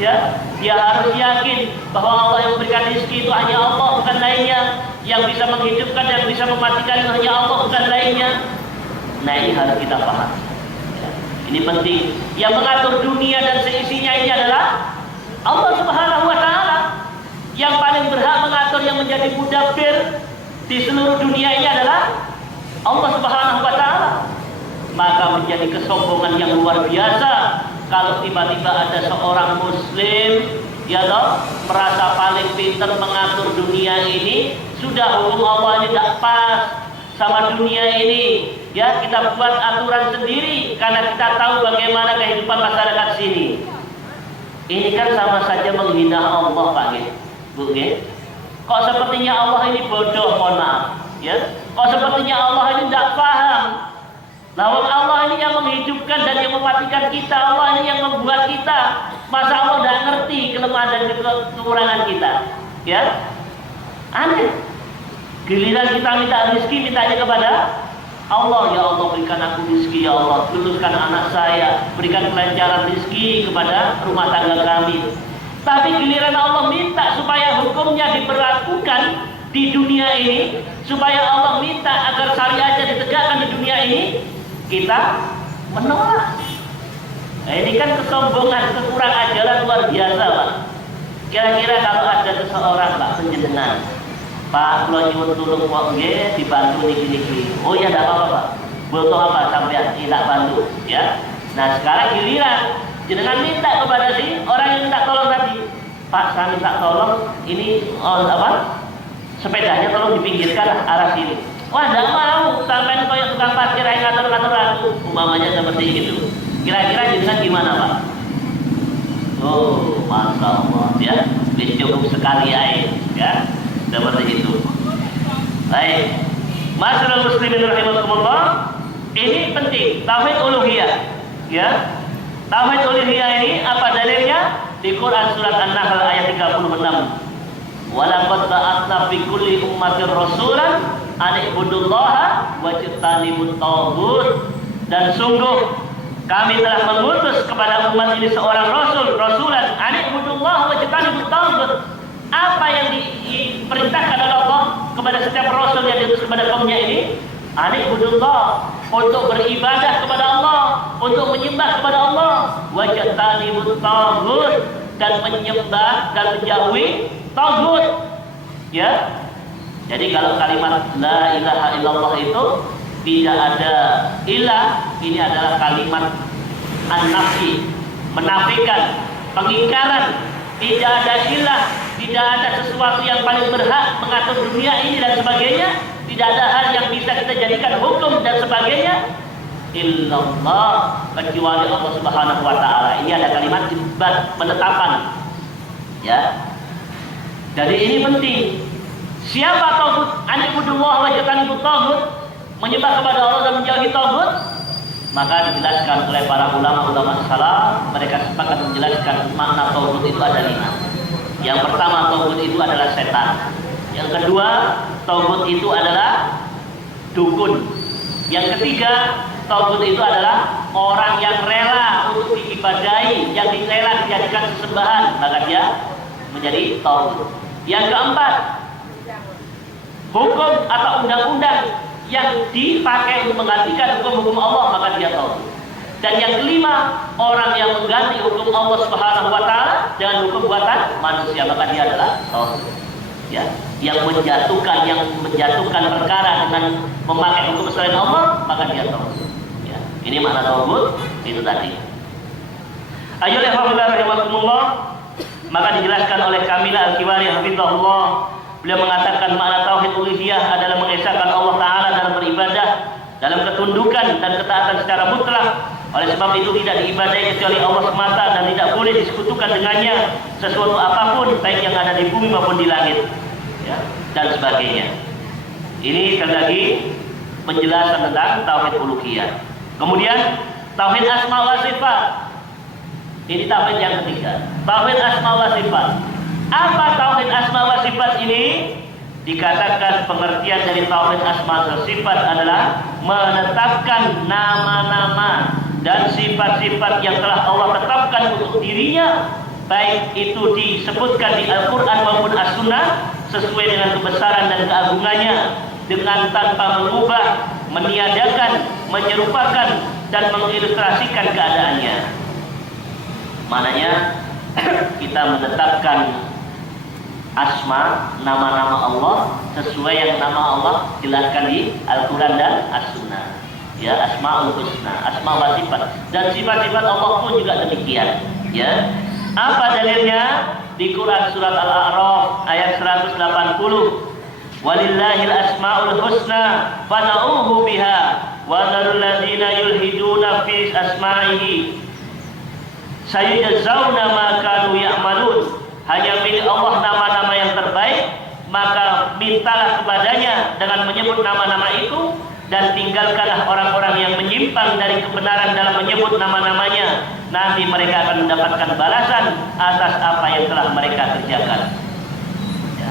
Ya, dia harus yakin bahwa Allah yang memberikan rezeki itu hanya Allah, bukan lainnya. Yang bisa menghidupkan dan bisa mematikan itu hanya Allah, bukan lainnya. Nah, ini harus kita paham. Ya, ini penting. Yang mengatur dunia dan seisinya ini adalah Allah Subhanahu wa Ta'ala. Yang paling berhak mengatur, yang menjadi mudabbir di seluruh dunia ini adalah Allah Subhanahu wa Ta'ala. Maka menjadi kesombongan yang luar biasa kalau tiba-tiba ada seorang muslim ya toh merasa paling pintar mengatur dunia ini. Sudah hukum Allah ini tidak pas sama dunia ini, ya kita buat aturan sendiri karena kita tahu bagaimana kehidupan masyarakat sini. Ini kan sama saja menghina Allah, Pak, Bu, Kok sepertinya Allah ini bodoh, mohon maaf, ya? Kok sepertinya Allah ini tidak paham? Lawan Allah ini yang menghidupkan dan yang mematikan kita, Allah ini yang membuat kita. Masa Allah tidak ngerti kelemahan dan kekurangan kita? Ya, aneh. Giliran kita minta rezeki, mintanya kepada Allah. Ya Allah, berikan aku rezeki, ya Allah. Luluskan anak saya, berikan kelancaran rezeki kepada rumah tangga kami. Tapi giliran Allah minta supaya hukumnya diberlakukan di dunia ini, supaya Allah minta agar syariatnya ditegakkan di dunia ini, kita menolak. Nah, ini kan kesombongan, kekurang ajaran luar biasa, Pak. Kira-kira kalau ada seseorang, Pak, penjenengan, Pak, kalau nyuwun tulung kok nggih dibantu niki-niki. Oh ya, tidak apa-apa, Pak. Butuh apa sampean tidak bantu, ya. Nah, sekarang giliran jenengan minta kepada si orang yang minta tolong tadi. Pak, saya minta tolong ini sepedanya tolong dipinggirkan arah sini. Wah, tidak mau, sampai yang tukang parkir yang ngatur-ngatur aku, umpamanya seperti itu. Kira-kira jenengan gimana, Pak? Oh, Masya Allah, ya, cukup sekali air, ya, seperti itu. Baik, masyarakat muslimin rahimakumullah, ini penting, tauhid uluhiyah, ya. Tauhid uluhiyah ini apa dalilnya? Di Quran surat An-Nahl ayat 36. Walaqad ba'atsna fi kulli ummatin rasulan an ibudullaha wajtanibut taghut. Dan sungguh kami telah mengutus kepada umat ini seorang rasulan an ibudullaha wajtanibut taghut. Apa yang diperintahkan oleh Allah kepada setiap rasul yang diutus kepada kaumnya ini? An ibudullah, untuk beribadah kepada Allah, untuk menyembah kepada Allah, wajtanibut taghut, dan menyembah dan menjauhi taghut, ya. Jadi kalau kalimat la ilaha illallah itu tidak ada ilah, ini adalah kalimat an-nafi, menafikan, pengingkaran. Tidak ada ilah, tidak ada sesuatu yang paling berhak mengatur dunia ini dan sebagainya. Tidak ada hal yang bisa kita jadikan hukum dan sebagainya illallah, kecuali Allah Subhanahu wa Ta'ala. Ini ada kalimat isbat, penetapan, ya. Jadi ini penting. Siapa taghut? Anibudullah wa jatanibut taghut, menyembah kepada Allah dan menjauhi taghut. Maka dijelaskan oleh para ulama salaf, mereka sepakat menjelaskan makna taghut itu ada 5. Yang pertama, taghut itu adalah setan. Yang kedua, taghut itu adalah dukun. Yang ketiga, taghut itu adalah orang yang rela untuk diibadahi, yang rela dijadikan sesembahan, maka dia menjadi taghut. Yang keempat, hukum atau undang-undang yang dipakai untuk menggantikan hukum-hukum Allah, maka dia taghut. Dan yang kelima, orang yang mengganti hukum Allah Subhanahu wa Ta'ala dengan hukum buatan manusia, maka dia adalah taghut. Ya, yang menjatuhkan perkara dengan memakai hukum selain Allah, maka dia taghut. Ya, ini makna taghut itu tadi. Ayolah rahimakumullah, maka dijelaskan oleh Kamila Al-Kiwari hafizahullah. Beliau mengatakan makna tauhid uluhiyah adalah mengesahkan Allah Ta'ala dalam beribadah, dalam ketundukan dan ketaatan secara mutlak. Oleh sebab itu tidak diibadahi kecuali Allah semata dan tidak boleh disekutukan dengannya sesuatu apapun, baik yang ada di bumi maupun di langit, ya, dan sebagainya. Ini sekali lagi penjelasan tentang tauhid uluhiyah. Kemudian tauhid asma wa sifat. Ini tauhid yang ketiga. Tauhid asma wa sifat. Apa tauhid asma wa sifat ini? Dikatakan pengertian dari tauhid asma wa sifat adalah menetapkan nama-nama dan sifat-sifat yang telah Allah tetapkan untuk dirinya, baik itu disebutkan di Al-Quran maupun As-Sunnah, sesuai dengan kebesaran dan keagungannya, dengan tanpa mengubah, meniadakan, menyerupakan, dan mengilustrasikan keadaannya. Maknanya kita menetapkan asma, nama-nama Allah sesuai yang nama Allah jelaskan di Al-Quran dan As-Sunnah. Ya, asmaul husna, asma wa sifat, dan sifat-sifat Allah pun juga demikian. Ya, apa dalilnya? Di Quran surat Al-A'raf ayat 180. Walillahil asmaul husna fad'uuhu biha wa dzarul ladzina yulhiduna fi asma'ihi sayajzauna ma kanu ya'malun. Hanya milik Allah nama-nama yang terbaik, maka mintalah kepadanya dengan menyebut nama-nama itu, dan tinggalkanlah orang-orang yang menyimpang dari kebenaran dalam menyebut nama-namanya. Nanti mereka akan mendapatkan balasan atas apa yang telah mereka kerjakan. Ya.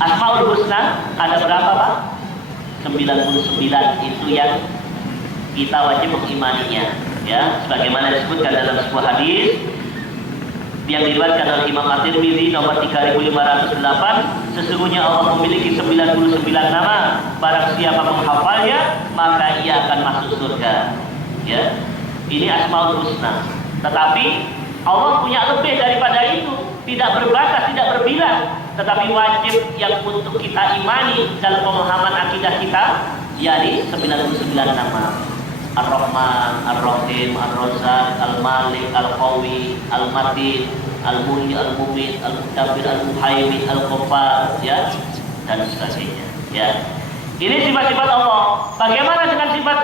Asmaul Husna ada berapa, Pak? 99 itu yang kita wajib mengimaninya. Ya, sebagaimana disebutkan dalam sebuah hadis yang diriwayatkan oleh Imam At-Tirmidzi nomor 3508, sesungguhnya Allah memiliki 99 nama, barang siapa menghafalnya maka ia akan masuk surga. Ya, ini Asmaul Husna. Tetapi Allah punya lebih daripada itu, tidak berbatas, tidak berbilang, tetapi wajib yang untuk kita imani dalam pemahaman akidah kita, yakni 99 nama. Ar-Rahman, Ar-Rahim, Ar-Razzaq, Al-Malik, Al-Qawi, Al-Matin, Al-Muhyi, Al-Mumit, Al-Mudabbir, Al-Muhaimin, Al-Ghaffar, ya, dan sebagainya. Ya. Ini sifat-sifat Allah. Bagaimana dengan sifat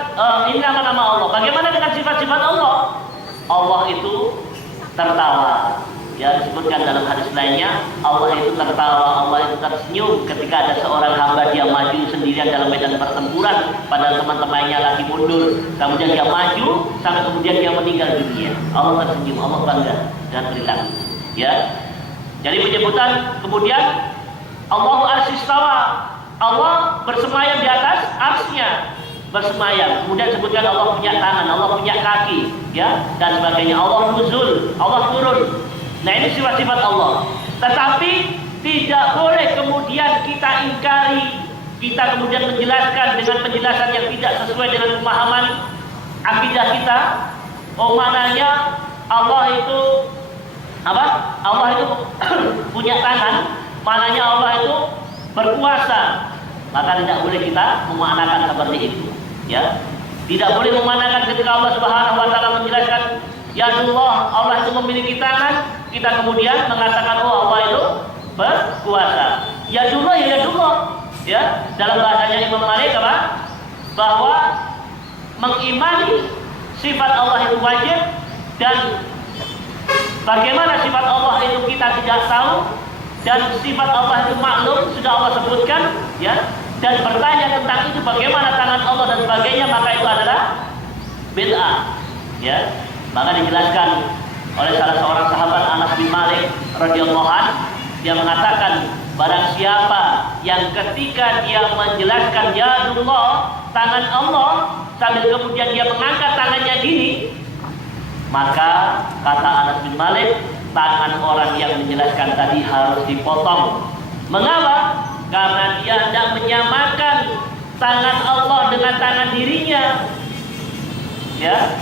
ini nama-nama Allah? Bagaimana dengan sifat-sifat Allah? Allah itu tertawa. Ya, disebutkan dalam hadis lainnya, Allah itu tertawa, Allah itu tersenyum ketika ada seorang hamba dia maju sendirian dalam medan pertempuran, padahal teman-temannya lagi mundur. Kemudian dia maju sampai kemudian dia meninggal dunia. Allah tersenyum, Allah bangga dan perilaku. Ya, jadi penyebutan kemudian Allahu arsistawa, Allah bersemayam di atas arsy-Nya, bersemayam. Kemudian sebutkan Allah punya tangan, Allah punya kaki, ya, dan sebagainya. Allah nuzul, Allah turun. Nah, ini sifat-sifat Allah. Tetapi tidak boleh kemudian kita ingkari, kita kemudian menjelaskan dengan penjelasan yang tidak sesuai dengan pemahaman akidah kita. Oh, maknanya Allah itu apa? Allah itu punya tangan, maknanya Allah itu berkuasa. Maka tidak boleh kita memaknakan seperti itu. Ya, tidak boleh memaknakan ketika Allah Subhanahu Wa Taala menjelaskan ya Allah, Allah itu memiliki tangan, kita kemudian mengatakan oh Allah itu berkuasa. Ya Allah, ya Allah. Ya, dalam bahasanya Imam Malik apa? Bahwa mengimani sifat Allah itu wajib, dan bagaimana sifat Allah itu kita tidak tahu, dan sifat Allah itu maklum sudah Allah sebutkan, ya. Dan bertanya tentang itu bagaimana tangan Allah dan sebagainya, maka itu adalah bid'ah. Ya. Maka dijelaskan oleh salah seorang sahabat Anas bin Malik radhiyallahu anhu, dia mengatakan barang siapa yang ketika dia menjelaskan ya Allah, tangan Allah, sambil kemudian dia mengangkat tangannya gini, maka kata Anas bin Malik, tangan orang yang menjelaskan tadi harus dipotong. Mengapa? Karena dia tidak menyamakan tangan Allah dengan tangan dirinya. Ya,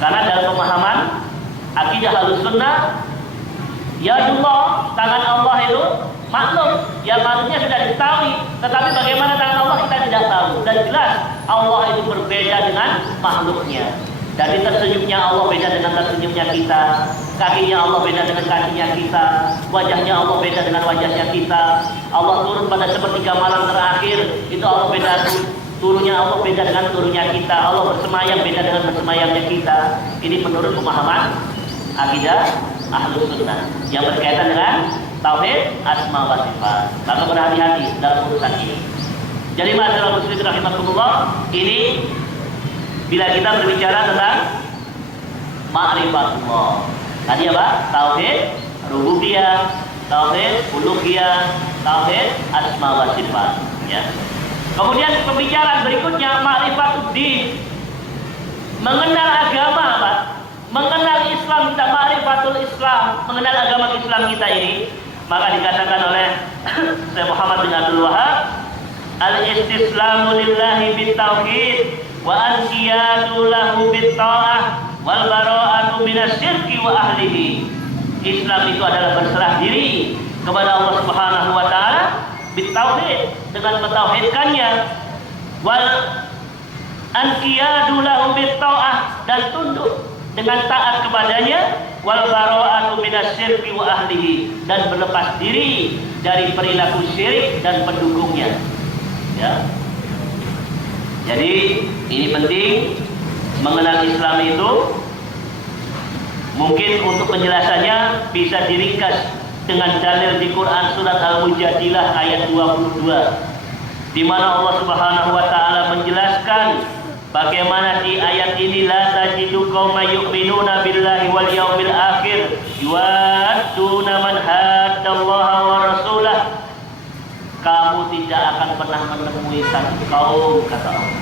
karena dalam pemahaman akidah Ahlussunnah, ya Allah, tangan Allah itu maklum, ya maksudnya sudah diketahui, tetapi bagaimana tangan Allah kita tidak tahu. Dan jelas Allah itu berbeda dengan makhluknya. Dari tersenyumnya Allah beda dengan tersenyumnya kita, kakinya Allah beda dengan kakinya kita, wajahnya Allah beda dengan wajahnya kita. Allah turun pada sepertiga malam terakhir, itu Allah beda, turunnya Allah beda dengan turunnya kita. Allah bersemayam beda dengan bersemayamnya kita. Ini menurut pemahaman akidah Ahlussunnah yang berkaitan dengan tauhid asma wa sifat. Maka berhati-hati dalam urusan ini. Jadi masalah muslim rahimakumullah, ini bila kita berbicara tentang ma'rifatullah, tadi apa? Tauhid rububiyah, tauhid uluhiyah, tauhid asma wa sifat, ya. Kemudian pembicaraan berikutnya ma'rifatuddin, mengenal agama, Pak. Mengenal Islam kita, ma'rifatul Islam, mengenal agama Islam kita ini. Maka dikatakan oleh Syekh Muhammad bin Abdul Wahab, al-istislamu lillahi bitauhid wa anqiyadu lahu bitta'ah wal bara'atu minasyirki wa ahlihi. Islam itu adalah berserah diri kepada Allah Subhanahu wa taala bitauhid, dengan mentauhidkannya, wal anqiyadu lahu bitta'ah, dan tunduk dengan taat kepadanya, wal bara'atu minasyirki wa ahlihi, dan berlepas diri dari perilaku syirik dan pendukungnya, ya. Jadi ini penting mengenal Islam itu. Mungkin untuk penjelasannya bisa diringkas dengan dalil di Quran surat Al-Mujadilah ayat 22, di mana Allah Subhanahu wa taala menjelaskan bagaimana di ayat ini, la tajidu qauman yu'minuna billahi wal yaumil akhir yuwadduna man haddallaha wa rasulah. Kamu tidak akan pernah menemui satu kaum, kata Allah,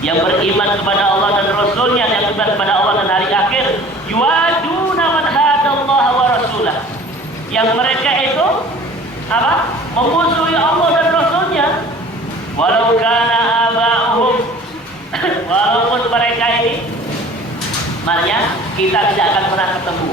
yang beriman kepada Allah dan Rasulnya, yang beriman kepada Allah dan hari akhir, yuwadduna man haddallaha wa rasulah, yang mereka itu apa? Memusuhi Allah dan Rasulnya. Walau kana aba'uhum, walaupun mereka ini, maknanya kita tidak akan pernah ketemu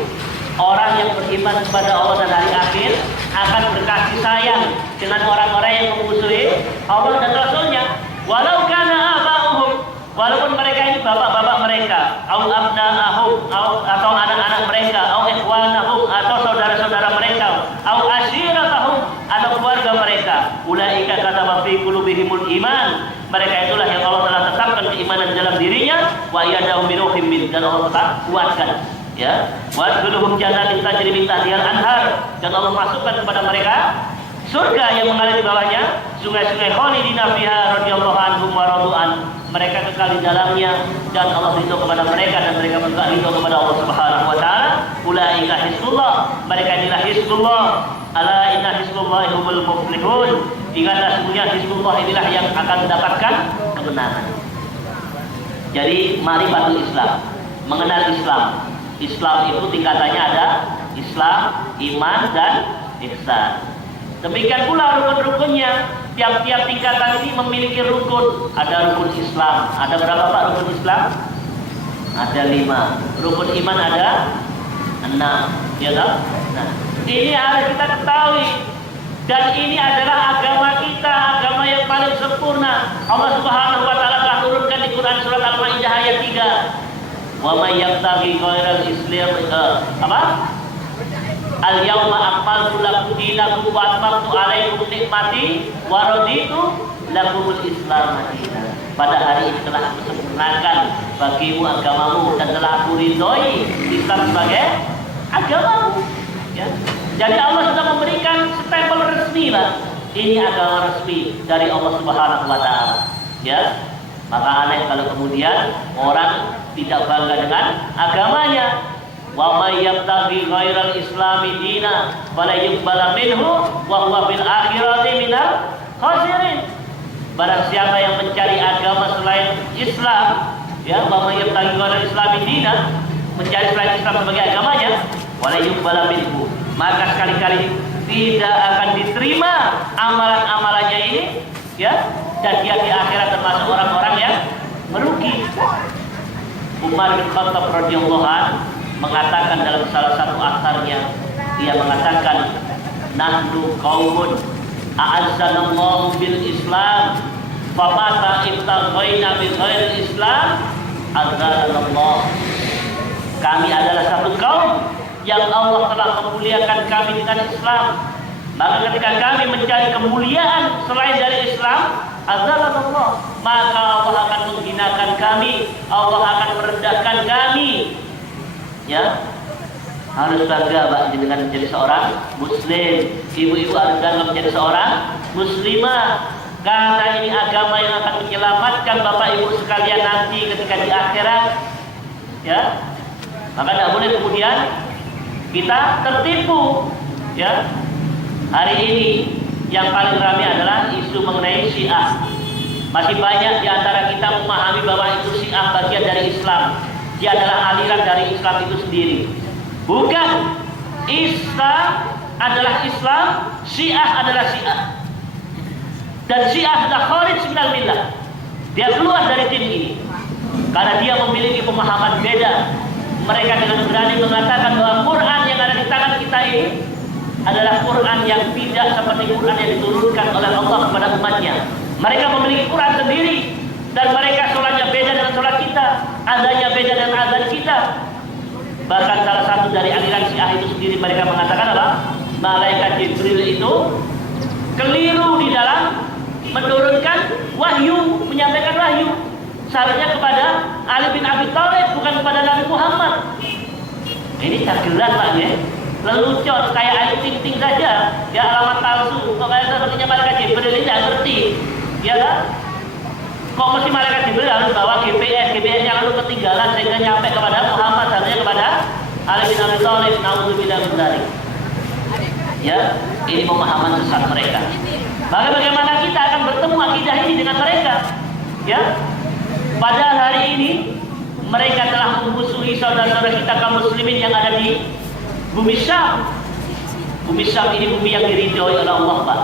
orang yang beriman kepada Allah dan hari akhir akan berkasih sayang dengan orang-orang yang memusuhi Allah dan Rasulnya. Walau kana aba'uhum, walaupun mereka ini bapak-bapak mereka, au abna'ahum, atau anak-anak mereka, au ikhwanahum, atau saudara-saudara mereka, au asyiratahum, atau keluarga mereka. Ulaika kataba fi qulubihimul iman, mereka itulah yang Allah telah tetapkan keimanan dalam dirinya, wa yadahum biruhim min, dan Allah tetap kuatkan, ya. Wa adkhuluhum jannatin tajri min tahtihal anhar, dan Allah masukkan kepada mereka surga yang mengalir di bawahnya sungai-sungai khalidina fiha radhiyallahu anhum wa radu'an. Mereka kekal di dalamnya dan Allah ridho kepada mereka dan mereka juga ridho kepada Allah Subhanahu wa taala. Ulaika hizbullah, mereka inilah hizbullah. Ala inna hizbullahi humul muflihun. Ingatlah sesungguhnya hizbullah inilah yang akan mendapatkan kebenaran. Jadi ma'rifatul Islam, mengenal Islam. Islam itu tingkatannya ada Islam, iman, dan ihsan. Demikian pula rukun-rukunnya. Tiap-tiap tingkatan ini memiliki rukun. Ada rukun Islam. Ada berapa, Pak, rukun Islam? Ada 5. Rukun iman ada 6. Ya tak? Nah, ini harus kita ketahui. Dan ini adalah agama kita, agama yang paling sempurna. Allah Subhanahu wa taala telah turunkan di Quran surat Al-Maidah ayat 3. Wa may yabtaghi ghairal islam Al-yawma akmaltu lakum dinakum wa atmamtu alaikum nikmati wa raditu lakumul Islam dinan. Pada hari ini telah aku sempurnakan bagimu agamamu dan telah aku ridhoi Islam sebagai agamamu. Ya. Jadi Allah sudah memberikan stempel resmi, Pak. Ini agama resmi dari Allah Subhanahu wa taala. Ya. Maka aneh kalau kemudian orang tidak bangga dengan agamanya. Wa may yabtaghi ghairal islami dina fala yuqbala minhu wa huwa fil akhirati minal khasirin. Barang siapa yang mencari agama selain Islam, ya, wa may yabtaghi ghairal islami dina, mencari selain Islam sebagai agamanya, wala yuqbala minhu, maka sekali-kali tidak akan diterima amalan-amalannya ini, ya, dan dia di akhirat termasuk orang-orang yang merugi. Umar bin Khattab radhiyallahu anhu mengatakan dalam salah satu asarnya, dia mengatakan, nahnu qaumun a'azzanallahu bil Islam famata ibtaghaina bi ghairil Islam azzanallah. Kami adalah satu kaum yang Allah telah memuliakan kami dengan Islam, maka ketika kami mencari kemuliaan selain dari Islam, azzanallah, maka Allah akan menghinakan kami, Allah akan merendahkan kami. Ya, harus bangga, Pak, dengan menjadi seorang Muslim. Ibu-ibu harus bangga menjadi seorang Muslimah, karena ini agama yang akan menyelamatkan Bapak Ibu sekalian nanti ketika di akhirat. Ya, maka tidak boleh kemudian kita tertipu. Ya, hari ini yang paling ramai adalah isu mengenai Syiah. Masih banyak di antara kita memahami bahwa itu Syiah bagian dari Islam. Dia adalah aliran dari Islam itu sendiri. Bukan. Islam adalah Islam, Syiah adalah Syiah. Dan Syiah sudah kharij minal millah. Dia keluar dari tim ini karena dia memiliki pemahaman beda. Mereka dengan berani mengatakan bahwa Quran yang ada di tangan kita ini adalah Quran yang tidak seperti Quran yang diturunkan oleh Allah kepada umatnya. Mereka memiliki Quran sendiri dan mereka sholatnya beda dengan sholat kita, azannya beda dengan azan kita. Bahkan salah satu dari aliran Syiah itu sendiri mereka mengatakan apa? Malaikat Jibril itu keliru di dalam menurunkan wahyu, menyampaikan wahyu. Seharusnya kepada Ali bin Abi Thalib, bukan kepada Nabi Muhammad. Ini cagelan Pak ya. Lelucon kayak air ting-ting saja. Ya alamat palsu. Kok kayak sepertinya malaikat Jibril ini tidak ngerti. Ya kan? Kok mesti malaikat Jibril harus bawa GPS yang lalu ketinggalan sehingga nyampe kepada Muhammad, seharusnya kepada Ali bin Abi Thalib. Nauzubillah min dzalik. Ya, ini pemahaman sesat mereka. Maka bagaimana kita akan bertemu akidah ini dengan mereka? Ya, padahal hari ini mereka telah memusuhi saudara-saudara kita kaum muslimin yang ada di bumi Syam. Bumi Syam ini bumi yang diridhoi oleh Allah, Pak.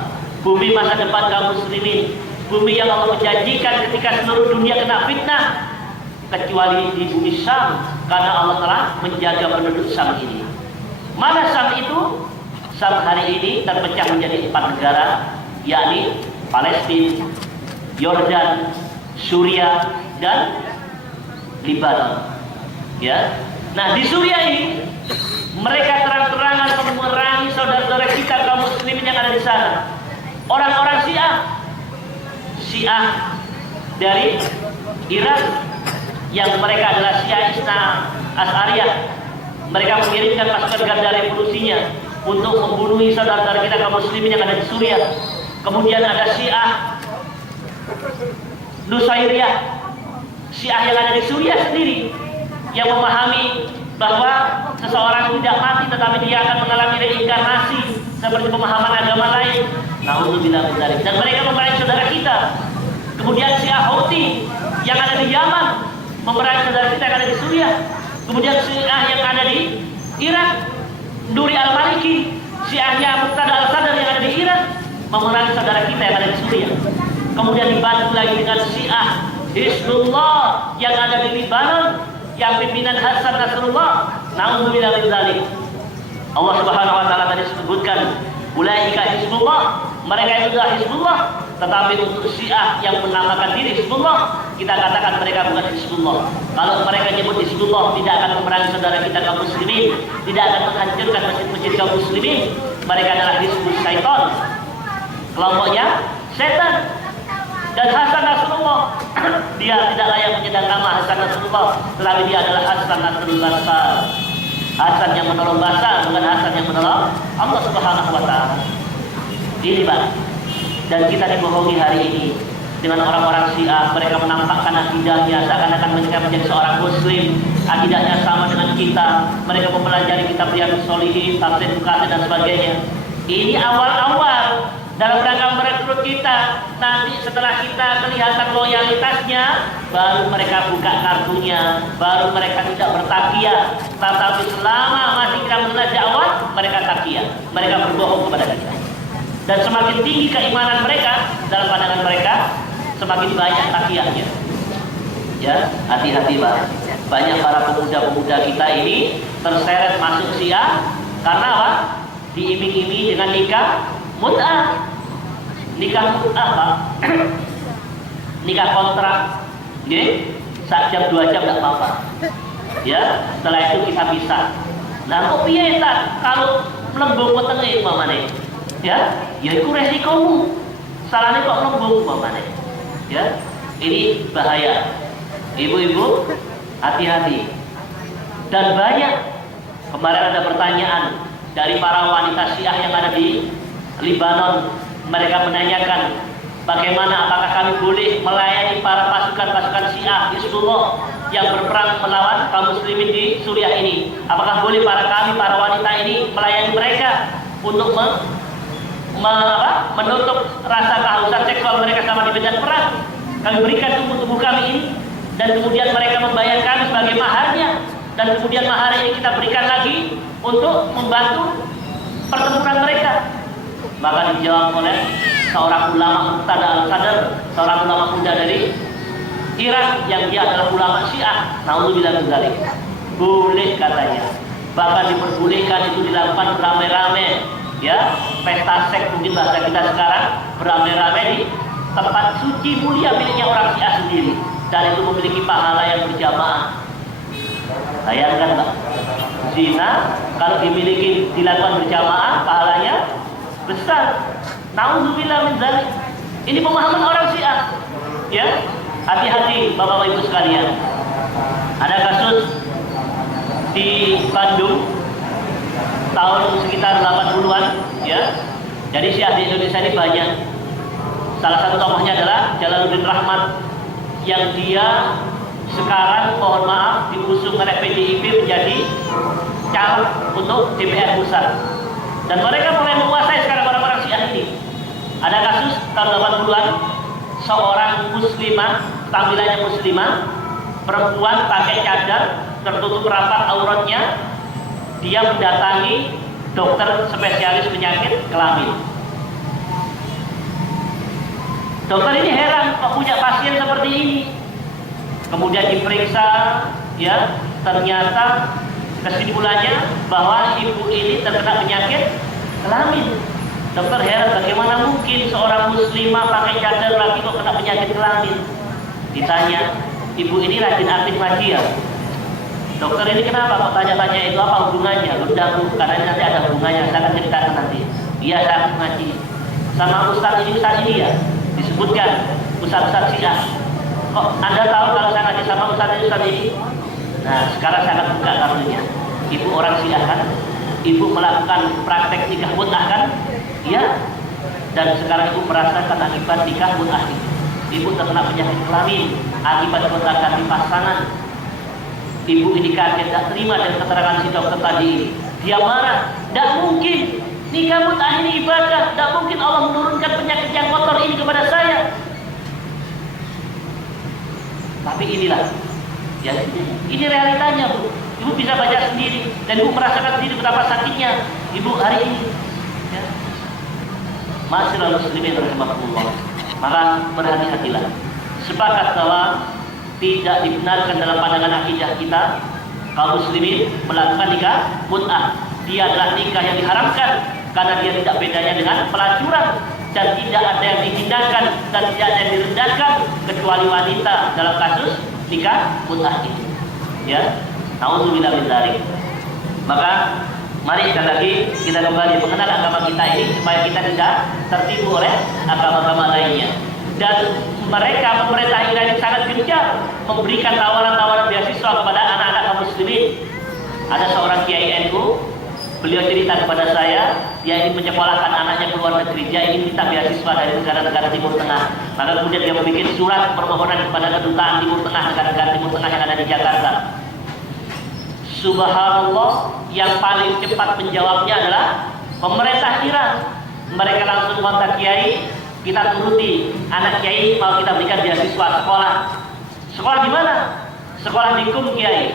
Bumi masa depan kaum muslimin. Bumi yang Allah menjanjikan ketika seluruh dunia kena fitnah, kecuali di bumi Syam, karena Allah telah menjaga penduduk Syam ini. Mana Syam itu? Syam hari ini terpecah menjadi 4 negara, yakni Palestina, Yordan, Suriah, dan Lebanon. Ya. Nah, di Suriah ini mereka terang-terangan memerangi saudara-saudara kita kaum muslimin yang ada di sana. Orang-orang Syiah dari Irak yang mereka adalah Syiah Isna Asy'ariyah. Mereka mengirimkan pasukan garda revolusinya untuk membunuh saudara-saudara kita kaum muslimin yang ada di Suriah. Kemudian ada Syiah Nusairiyah, Syiah yang ada di Suriah sendiri, yang memahami bahwa seseorang tidak mati tetapi dia akan mengalami reinkarnasi seperti pemahaman agama lain. Nauzubillah min dzalik. Dan mereka memerangi saudara kita. Kemudian Syiah Houthi yang ada di Yaman memerangi saudara kita yang ada di Suriah. Kemudian Syiah yang ada di Irak, Nuri al-Maliki, Syiahnya Muqtada al-Sadr yang ada di Irak memerangi saudara kita yang ada di Suriah. Kemudian dibantu lagi dengan Syiah Hizbullah yang ada di Lebanon, yang pimpinan Hasan Nasrullah. Nauzubillah min dzalik. Allah Subhanahu wa taala tadi sebutkan ulaika Hizbullah, mereka itu adalah Hizbullah. Tetapi untuk Syiah yang menamakan diri Hizbullah, kita katakan mereka bukan Hizbullah. Kalau mereka nyebut Hizbullah, tidak akan memerangi saudara kita kaum muslimin, tidak akan menghancurkan masjid-masjid kaum muslimin. Mereka adalah Hizbus Syaitan, kelompoknya setan. Dan Hasan Nasrullah, dia tidak layak menyandang nama Hasan Nasrullah, tetapi dia adalah Hasan Nasrul Basar, Hasan yang menolong Basar, bukan Hasan yang menolong Allah Subhanahu wa taala. Ini Pak. Dan kita dibohongi hari ini dengan orang-orang Syiah. Mereka menampakkan akidahnya seakan-akan mereka menjadi seorang muslim, akidahnya sama dengan kita. Mereka mempelajari kitab Riyadhus Shalihin, tafsir Bukhari dan sebagainya. Ini awal-awal dalam rangka merekrut kita. Nanti setelah kita kelihatan loyalitasnya, baru mereka buka kartunya, baru mereka tidak bertakiyah. Tetapi selama masih kita mengenal dakwah, mereka takiyah, mereka berbohong kepada kita. Dan semakin tinggi keimanan mereka, dalam pandangan mereka, semakin banyak takiyahnya. Ya, hati-hati Pak. Banyak para pemuda-pemuda kita ini terseret masuk Syiah karena apa? Diiming-imingi dengan nikah mut'ah. Nikah mut'ah Pak. Nikah kontrak. Nggih, 1 jam 2 jam enggak apa-apa. Ya, setelah itu kita bisa. Nah, kok piye ta kalau mlembung wetenge umpamane? Ya itu resikomu. Salahnya kok mlembung umpamane. Ya, ini bahaya. Ibu-ibu, hati-hati. Dan banyak kemarin ada pertanyaan dari para wanita Syiah yang ada di Lebanon. Mereka menanyakan bagaimana, apakah kami boleh melayani para pasukan-pasukan Syiah Hizbullah yang berperang melawan kaum muslimin di Suriah ini. Apakah boleh para wanita ini melayani mereka untuk menutup rasa kehausan seksual mereka selama di medan perang? Kami berikan tubuh kami ini, dan kemudian mereka membayar kami sebagai maharnya, dan kemudian mahar ini kita berikan lagi untuk membantu pertempuran mereka. Maka dijawab oleh seorang ulama Muqtada Al-Sadr, seorang ulama muda dari Irak yang dia adalah ulama Syiah. Naudzubillah min dzalik. Boleh katanya. Bahkan diperbolehkan itu dilakukan beramai-ramai, ya, pesta seks mungkin bahasa kita sekarang, beramai-ramai di tempat suci mulia miliknya orang Syiah sendiri, dan itu memiliki pahala yang berjamaah. Bayangkan, Pak, zina kalau dilakukan berjamaah pahalanya besar. Naudzubillah min dzalik. Ini pemahaman orang Syiah. Ya, hati-hati Bapak Ibu sekalian. Ada kasus di Bandung tahun sekitar 80-an, ya. Jadi Syiah di Indonesia ini banyak. Salah satu tokohnya adalah Jalaluddin Rahmat, yang dia sekarang mohon maaf diusung oleh PDIP menjadi caleg untuk DPR pusat. Dan mereka mulai menguasai sekarang orang-orang Syiah ini. Ada kasus tahun 80-an, seorang muslimah, tampilannya muslimah, perempuan pakai cadar, tertutup rapat auratnya, dia mendatangi dokter spesialis penyakit kelamin. Dokter ini heran, kok punya pasien seperti ini. Kemudian diperiksa, ya, ternyata kesimpulannya bahwa ibu ini terkena penyakit kelamin. Dokter heran, bagaimana mungkin seorang muslimah pakai cadar lagi kok kena penyakit kelamin? Ditanya, ibu ini rajin aktif ngaji ya? Dokter ini kenapa kok tanya-tanya itu, apa hubungannya? Udah Bu, karena nanti ada hubungannya, saya akan ceritakan nanti. Iya, saya aktif ngaji. Sama ustaz ini ya, disebutkan ustaz Syiah. Kok Anda tahu kalau saya ngaji sama ustaz ini? Nah, sekarang saya akan buka kartunya. Ibu orang Syiah kan? Ibu melakukan praktek nikah mut'ah kan? Iya. Dan sekarang ibu merasakan akibat nikah mut'ah itu. Ibu terkena penyakit kelamin akibat gonta-ganti pasangan. Ibu ini kaget, tidak terima dengan keterangan si dokter tadi ini. Dia marah. Tidak mungkin nikah mut'ah ini ibadah. Tidak mungkin Allah menurunkan penyakit yang kotor ini kepada saya. Tapi inilah, ya, ini realitanya, Bu. Ibu bisa baca sendiri, dan ibu merasakan sendiri betapa sakitnya ibu hari ini. Ya. Ma'asyiral muslimin rahimakumullah. Maka berhati-hatilah. Sepakat bahwa tidak dibenarkan dalam pandangan akidah kita kaum muslimin melakukan nikah mut'ah. Dia adalah nikah yang diharamkan karena dia tidak bedanya dengan pelacuran, dan tidak ada yang dihindarkan dan tidak ada yang direndahkan kecuali wanita dalam kasus nikah mut'ah itu. Ya, naudzubillah min dzalik. Maka mari sekali lagi kita kembali mengenal agama kita ini supaya kita tidak tertipu oleh agama-agama lainnya. Dan pemerintah Iran sangat gencar memberikan tawaran-tawaran beasiswa kepada anak-anak kaum muslimin. Ada seorang kiai NU, beliau cerita kepada saya, dia ingin menyekolahkan anaknya ke luar negeri, dia ingin minta beasiswa dari negara-negara Timur Tengah. Maka kemudian dia membuat surat permohonan kepada kedutaan Timur Tengah, negara-negara Timur Tengah yang ada di Jakarta. Subhanallah, yang paling cepat menjawabnya adalah pemerintah Iran. Mereka langsung kontak kiai, kita turuti, anak kiai mau kita berikan beasiswa sekolah. Sekolah di mana? Sekolah di Qum, kiai.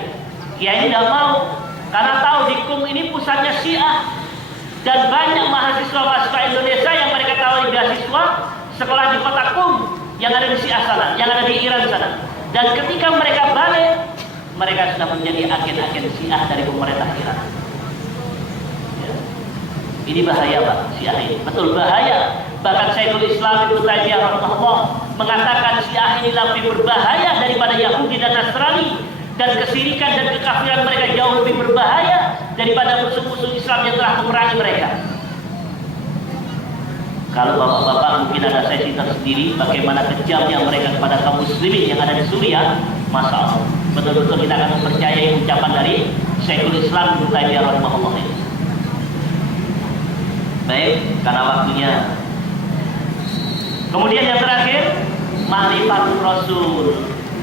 Kiai tidak mau, karena tahu di Qum ini pusatnya Syiah, dan banyak mahasiswa Indonesia yang mereka tahu beasiswa sekolah di kota Qum yang ada di Syiah sana, yang ada di Iran sana. Dan ketika mereka balik, mereka sudah menjadi agen-agen Syiah dari pemerintah Iran. Ya. Ini bahaya, Pak, Syiah ini. Betul bahaya. Bahkan Syekhul Islam Ibnu Taimiyah rahimahullah mengatakan Syiah ini lebih berbahaya daripada Yahudi dan Nasrani, dan kesirikan dan kekafiran mereka jauh lebih berbahaya daripada musuh-musuh Islam yang telah memerangi mereka. Kalau bapak-bapak mungkin ada sesi tersendiri bagaimana kejamnya mereka kepada kaum muslimin yang ada di Suriah, masya Allah, betul-betul kita akan mempercayai ucapan dari Syekhul Islam Ibnu Taimiyah rahimahullah ini. Baik, karena waktunya. Kemudian yang terakhir, ma'rifatul Rasul,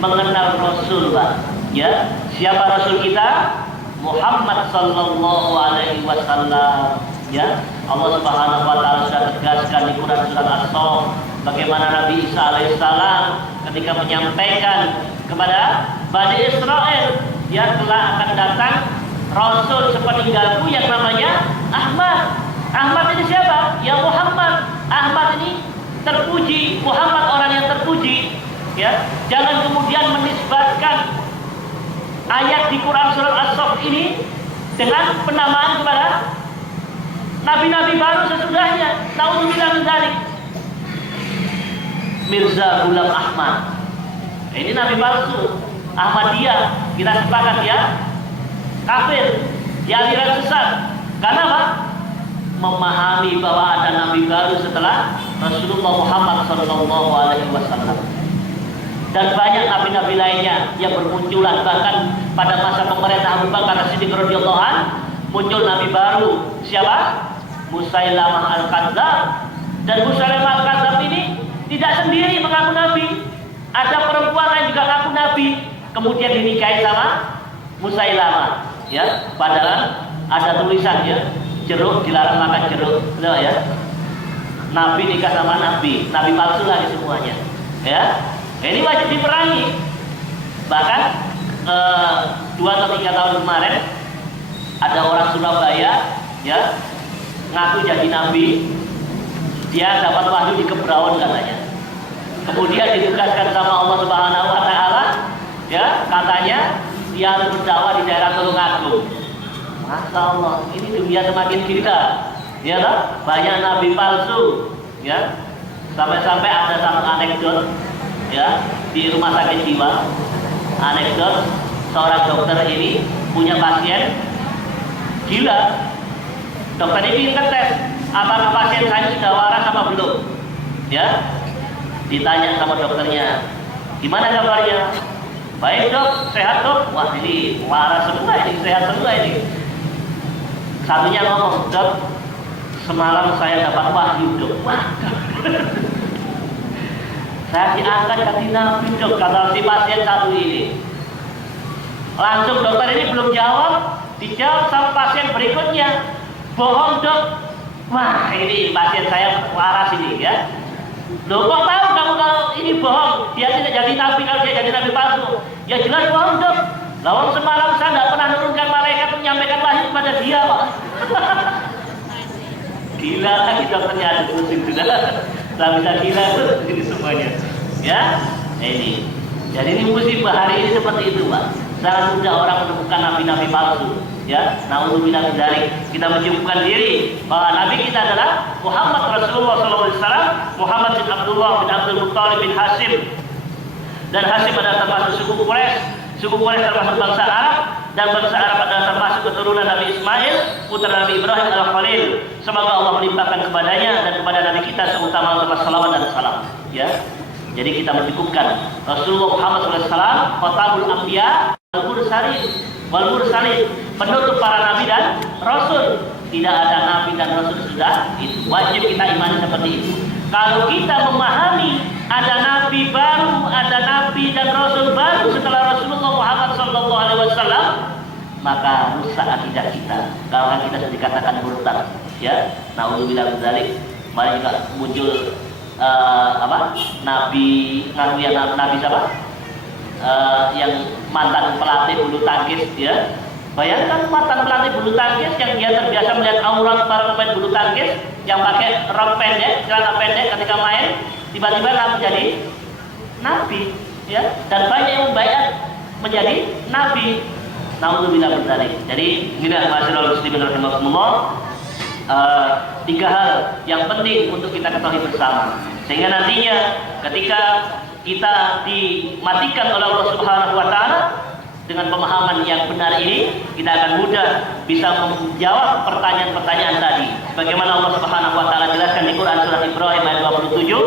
mengenal Rasul, Pak. Ya, siapa Rasul kita? Muhammad sallallahu alaihi wasallam. Ya, Allah Subhanahu wa taala sudah tegaskan di Quran surat As-Saff bagaimana Nabi Isa alaihissalam ketika menyampaikan kepada Bani Israel, ya, telah akan datang Rasul sepeninggalku yang namanya Ahmad. Ahmad ini siapa? Ya Muhammad. Ahmad ini terpuji, Muhammad orang yang terpuji. Ya, jangan kemudian menisbatkan ayat di Quran surat As-Saff ini dengan penamaan kepada nabi-nabi baru sesudahnya. Nauzubillah min dzalik. Mirza Ghulam Ahmad. Ini nabi palsu. Ahmadiyah, kita sepakat ya, kafir, di aliran sesat. Karena apa? Memahami bahwa ada nabi baru setelah Rasulullah Muhammad SAW. Dan banyak nabi-nabi lainnya yang bermunculan. Bahkan pada masa pemerintah Abu Bakar As-Siddiq radhiyallahu anhu muncul nabi baru. Siapa? Musailamah Al-Kadzdzab. Dan Musailamah Al-Kadzdzab ini tidak sendiri mengaku nabi. Ada perempuan lain juga mengaku nabi, kemudian dinikahi sama Musailamah. Ya, padahal ada tulisan ya, jeruk dilarang makan jeruk. Betul ya? Nabi nikah sama nabi, nabi palsu lagi semuanya. Ya, ini wajib diperangi. Bahkan 2 atau 3 tahun kemarin ada orang Surabaya, ya, ngaku jadi nabi. Dia dapat wahyu di Kebraun katanya. Kemudian ditugaskan sama Allah Subhanahu wa taala, ya, katanya dia harus berdakwah di daerah Tulungagung. Masya Allah, ini dunia semakin gila. Ya toh? Banyak nabi palsu, ya. Sampai-sampai ada satu anekdot, ya, di rumah sakit jiwa. Anekdot seorang dokter ini punya pasien gila. Dokter ini ngetes apakah pasien saya sudah waras apa belum. Ya, ditanya sama dokternya, gimana kabarnya? Baik dok, sehat dok. Wah, ini waras semua ini, sehat semua ini. Satunya ngomong, dok, semalam saya dapat wahyu dok. Wah, saya diangkat jadi nabi dok, kata si pasien satu ini. Langsung dokter ini belum jawab, dijawab sama pasien berikutnya, bohong dok. Wah, ini pasien saya waras ini ya. Loh, kok tahu kamu kalau ini bohong? Dia tidak jadi nabi, kalau dia jadi nabi palsu. Ya jelas bohong dok. Lawang semalam saya tidak pernah menurunkan malaikat menyampaikan wahyu kepada dia pak. Gila lagi dokternya ada pusing sudah. Tak bisa gila tuh ini semuanya. Ya, ini. Jadi ini musibah hari ini seperti itu pak. Sangat mudah orang menemukan nabi-nabi palsu. Ya, naudzubillah min dzalik. Kita menyibukkan diri bahwa nabi kita adalah Muhammad Rasulullah SAW, Muhammad bin Abdullah bin Abdul Muttalib bin Hashim. Dan Hashim adalah termasuk suku Quraisy. Suku Quraisy termasuk bangsa Arab, dan bangsa Arab adalah termasuk keturunan Nabi Ismail, putra Nabi Ibrahim al-Khalil. Semoga Allah melimpahkan kepadanya dan kepada Nabi kita seutama salawat dan salam. Ya. Jadi kita mencukupkan Rasulullah Muhammad SAW, Khatamul Anbiya wal Mursalin, penutup para nabi dan rasul. Tidak ada nabi dan rasul sudah itu. Wajib kita imani seperti itu. Kalau kita memahami ada nabi baru, ada nabi dan rasul baru setelah Rasulullah Muhammad SAW, maka rusak akidah kita. Kalau kita sudah dikatakan murtad, ya. Naudzubillah min dzalik. Mari juga muncul nabi siapa? Yang mantan pelatih bulu tangkis, ya. Bayangkan mantan pelatih bulu tangkis yang dia terbiasa melihat aurat para pemain bulu tangkis yang pakai rok pendek, celana pendek ketika main, tiba-tiba langsung jadi nabi, ya. Dan banyak yang membayar menjadi nabi. Naudzubillah min dzalik. Jadi inilah masyaallah muslimin rahimakumullah. 3 hal yang penting untuk kita ketahui bersama, sehingga nantinya ketika kita dimatikan oleh Allah Subhanahu wa taala dengan pemahaman yang benar ini, kita akan mudah bisa menjawab pertanyaan-pertanyaan tadi. Sebagaimana Allah Subhanahu wa taala jelaskan di Quran surah Ibrahim ayat 27,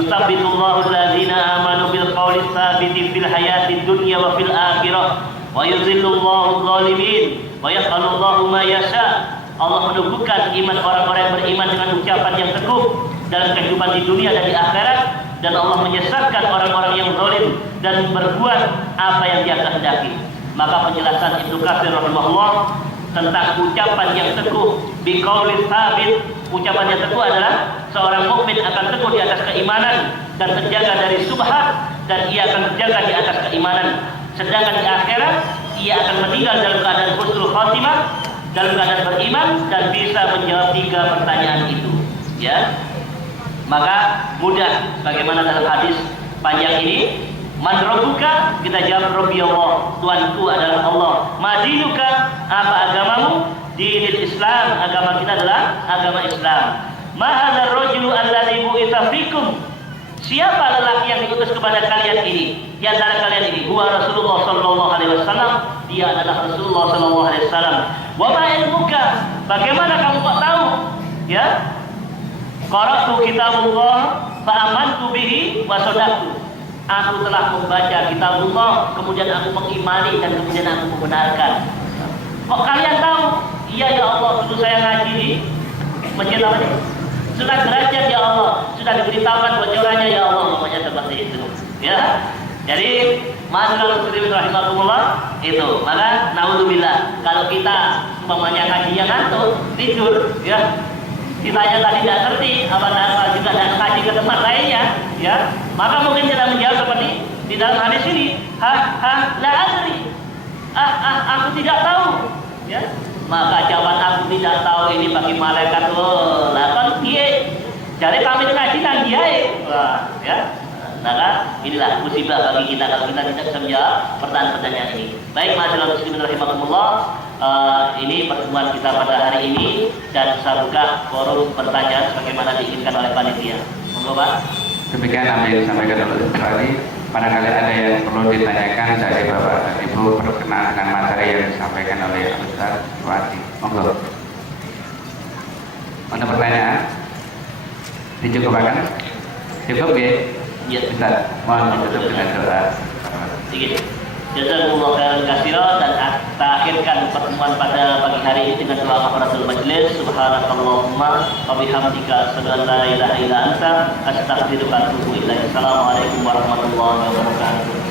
"Yusabbitullahu allazina amanu bil qawli tsabiti fil hayatid dunya wa fil akhirah wa yuzillullahu adh-dhalimin wa yaf'alullahu ma yasha." Allah menumbuhkan iman orang-orang yang beriman dengan ucapan yang teguh dalam kehidupan di dunia dan di akhirat, dan Allah menyesatkan orang-orang yang yang zalim dan berbuat apa yang dia kehendaki. Maka penjelasan Ibnu Katsir rahimahullah tentang ucapan yang teguh biqauli tsabit, ucapan yang teguh adalah seorang mukmin akan teguh di atas keimanan dan terjaga dari subhat, dan ia akan terjaga di atas keimanan. Sedangkan di akhirat ia akan meninggal dalam keadaan husnul khatimah, dalam keadaan beriman dan bisa menjawab 3 pertanyaan itu. Ya, maka mudah bagaimana dalam hadis panjang ini. Man rabbuka, kita jawab Rabbi Allah, Tuhanku adalah Allah. Madinuka, apa agamamu? Dinil Islam, agama kita adalah agama Islam. Ma hadzal rajulu alladzi bu'itsa fikum, siapa lelaki yang diutus kepada kalian ini? Di antara kalian ini, huwa Rasulullah sallallahu alaihi wasallam, dia adalah Rasulullah sallallahu alaihi wasallam. Wa ma ilmuka, bagaimana kamu kok tahu? Ya, qara'tu kitabullah fa amantu bihi wa sadaqtu. Aku telah membaca kitabullah, kemudian aku mengimani dan kemudian aku membenarkan. Kok kalian tahu? Iya ya Allah, dulu saya ngaji di masjid apa nih? Sudah derajat ya Allah, sudah diberitahukan bocorannya ya Allah, namanya seperti itu. Ya, jadi masyaallah muslimin rahimakumullah itu. Maka naudzubillah, kalau kita umpamanya ngajinya ngantuk, tidur, ya. Ditanya tadi tidak ngerti, apa juga tidak kaji ke tempat lainnya, ya, maka mungkin kita menjawab seperti di dalam hadis ini, la adri, aku tidak tahu, ya, maka jawaban aku tidak tahu ini bagi malaikat, lah kan dia, jadi kami ngaji nang dia, wah, ya, maka inilah musibah bagi kita kalau kita tidak bisa menjawab pertanyaan-pertanyaan ini. Baik, masyaallah muslimin rahimakumullah. Ini pertemuan kita pada hari ini, dan saya buka forum pertanyaan sebagaimana diinginkan oleh panitia. Monggo Pak. Demikian apa yang disampaikan oleh Ustaz tadi. Barangkali ada yang perlu ditanyakan dari Bapak dan Ibu berkenaan dengan materi yang disampaikan oleh Ustaz Wati. Monggo. Ada pertanyaan? Dicukupkan? Cukup ya? Ya. Ustaz, mohon ditutup dengan doa. Sedikit. Jazakumullah khairan katsiran, dan kita akhirkan pertemuan pada pagi hari ini dengan doa kafaratul majlis. Subhanakallahumma wa bihamdika asyhadu an la ilaha illa anta astaghfiruka wa atubu ilaik. Assalamualaikum warahmatullahi wabarakatuh.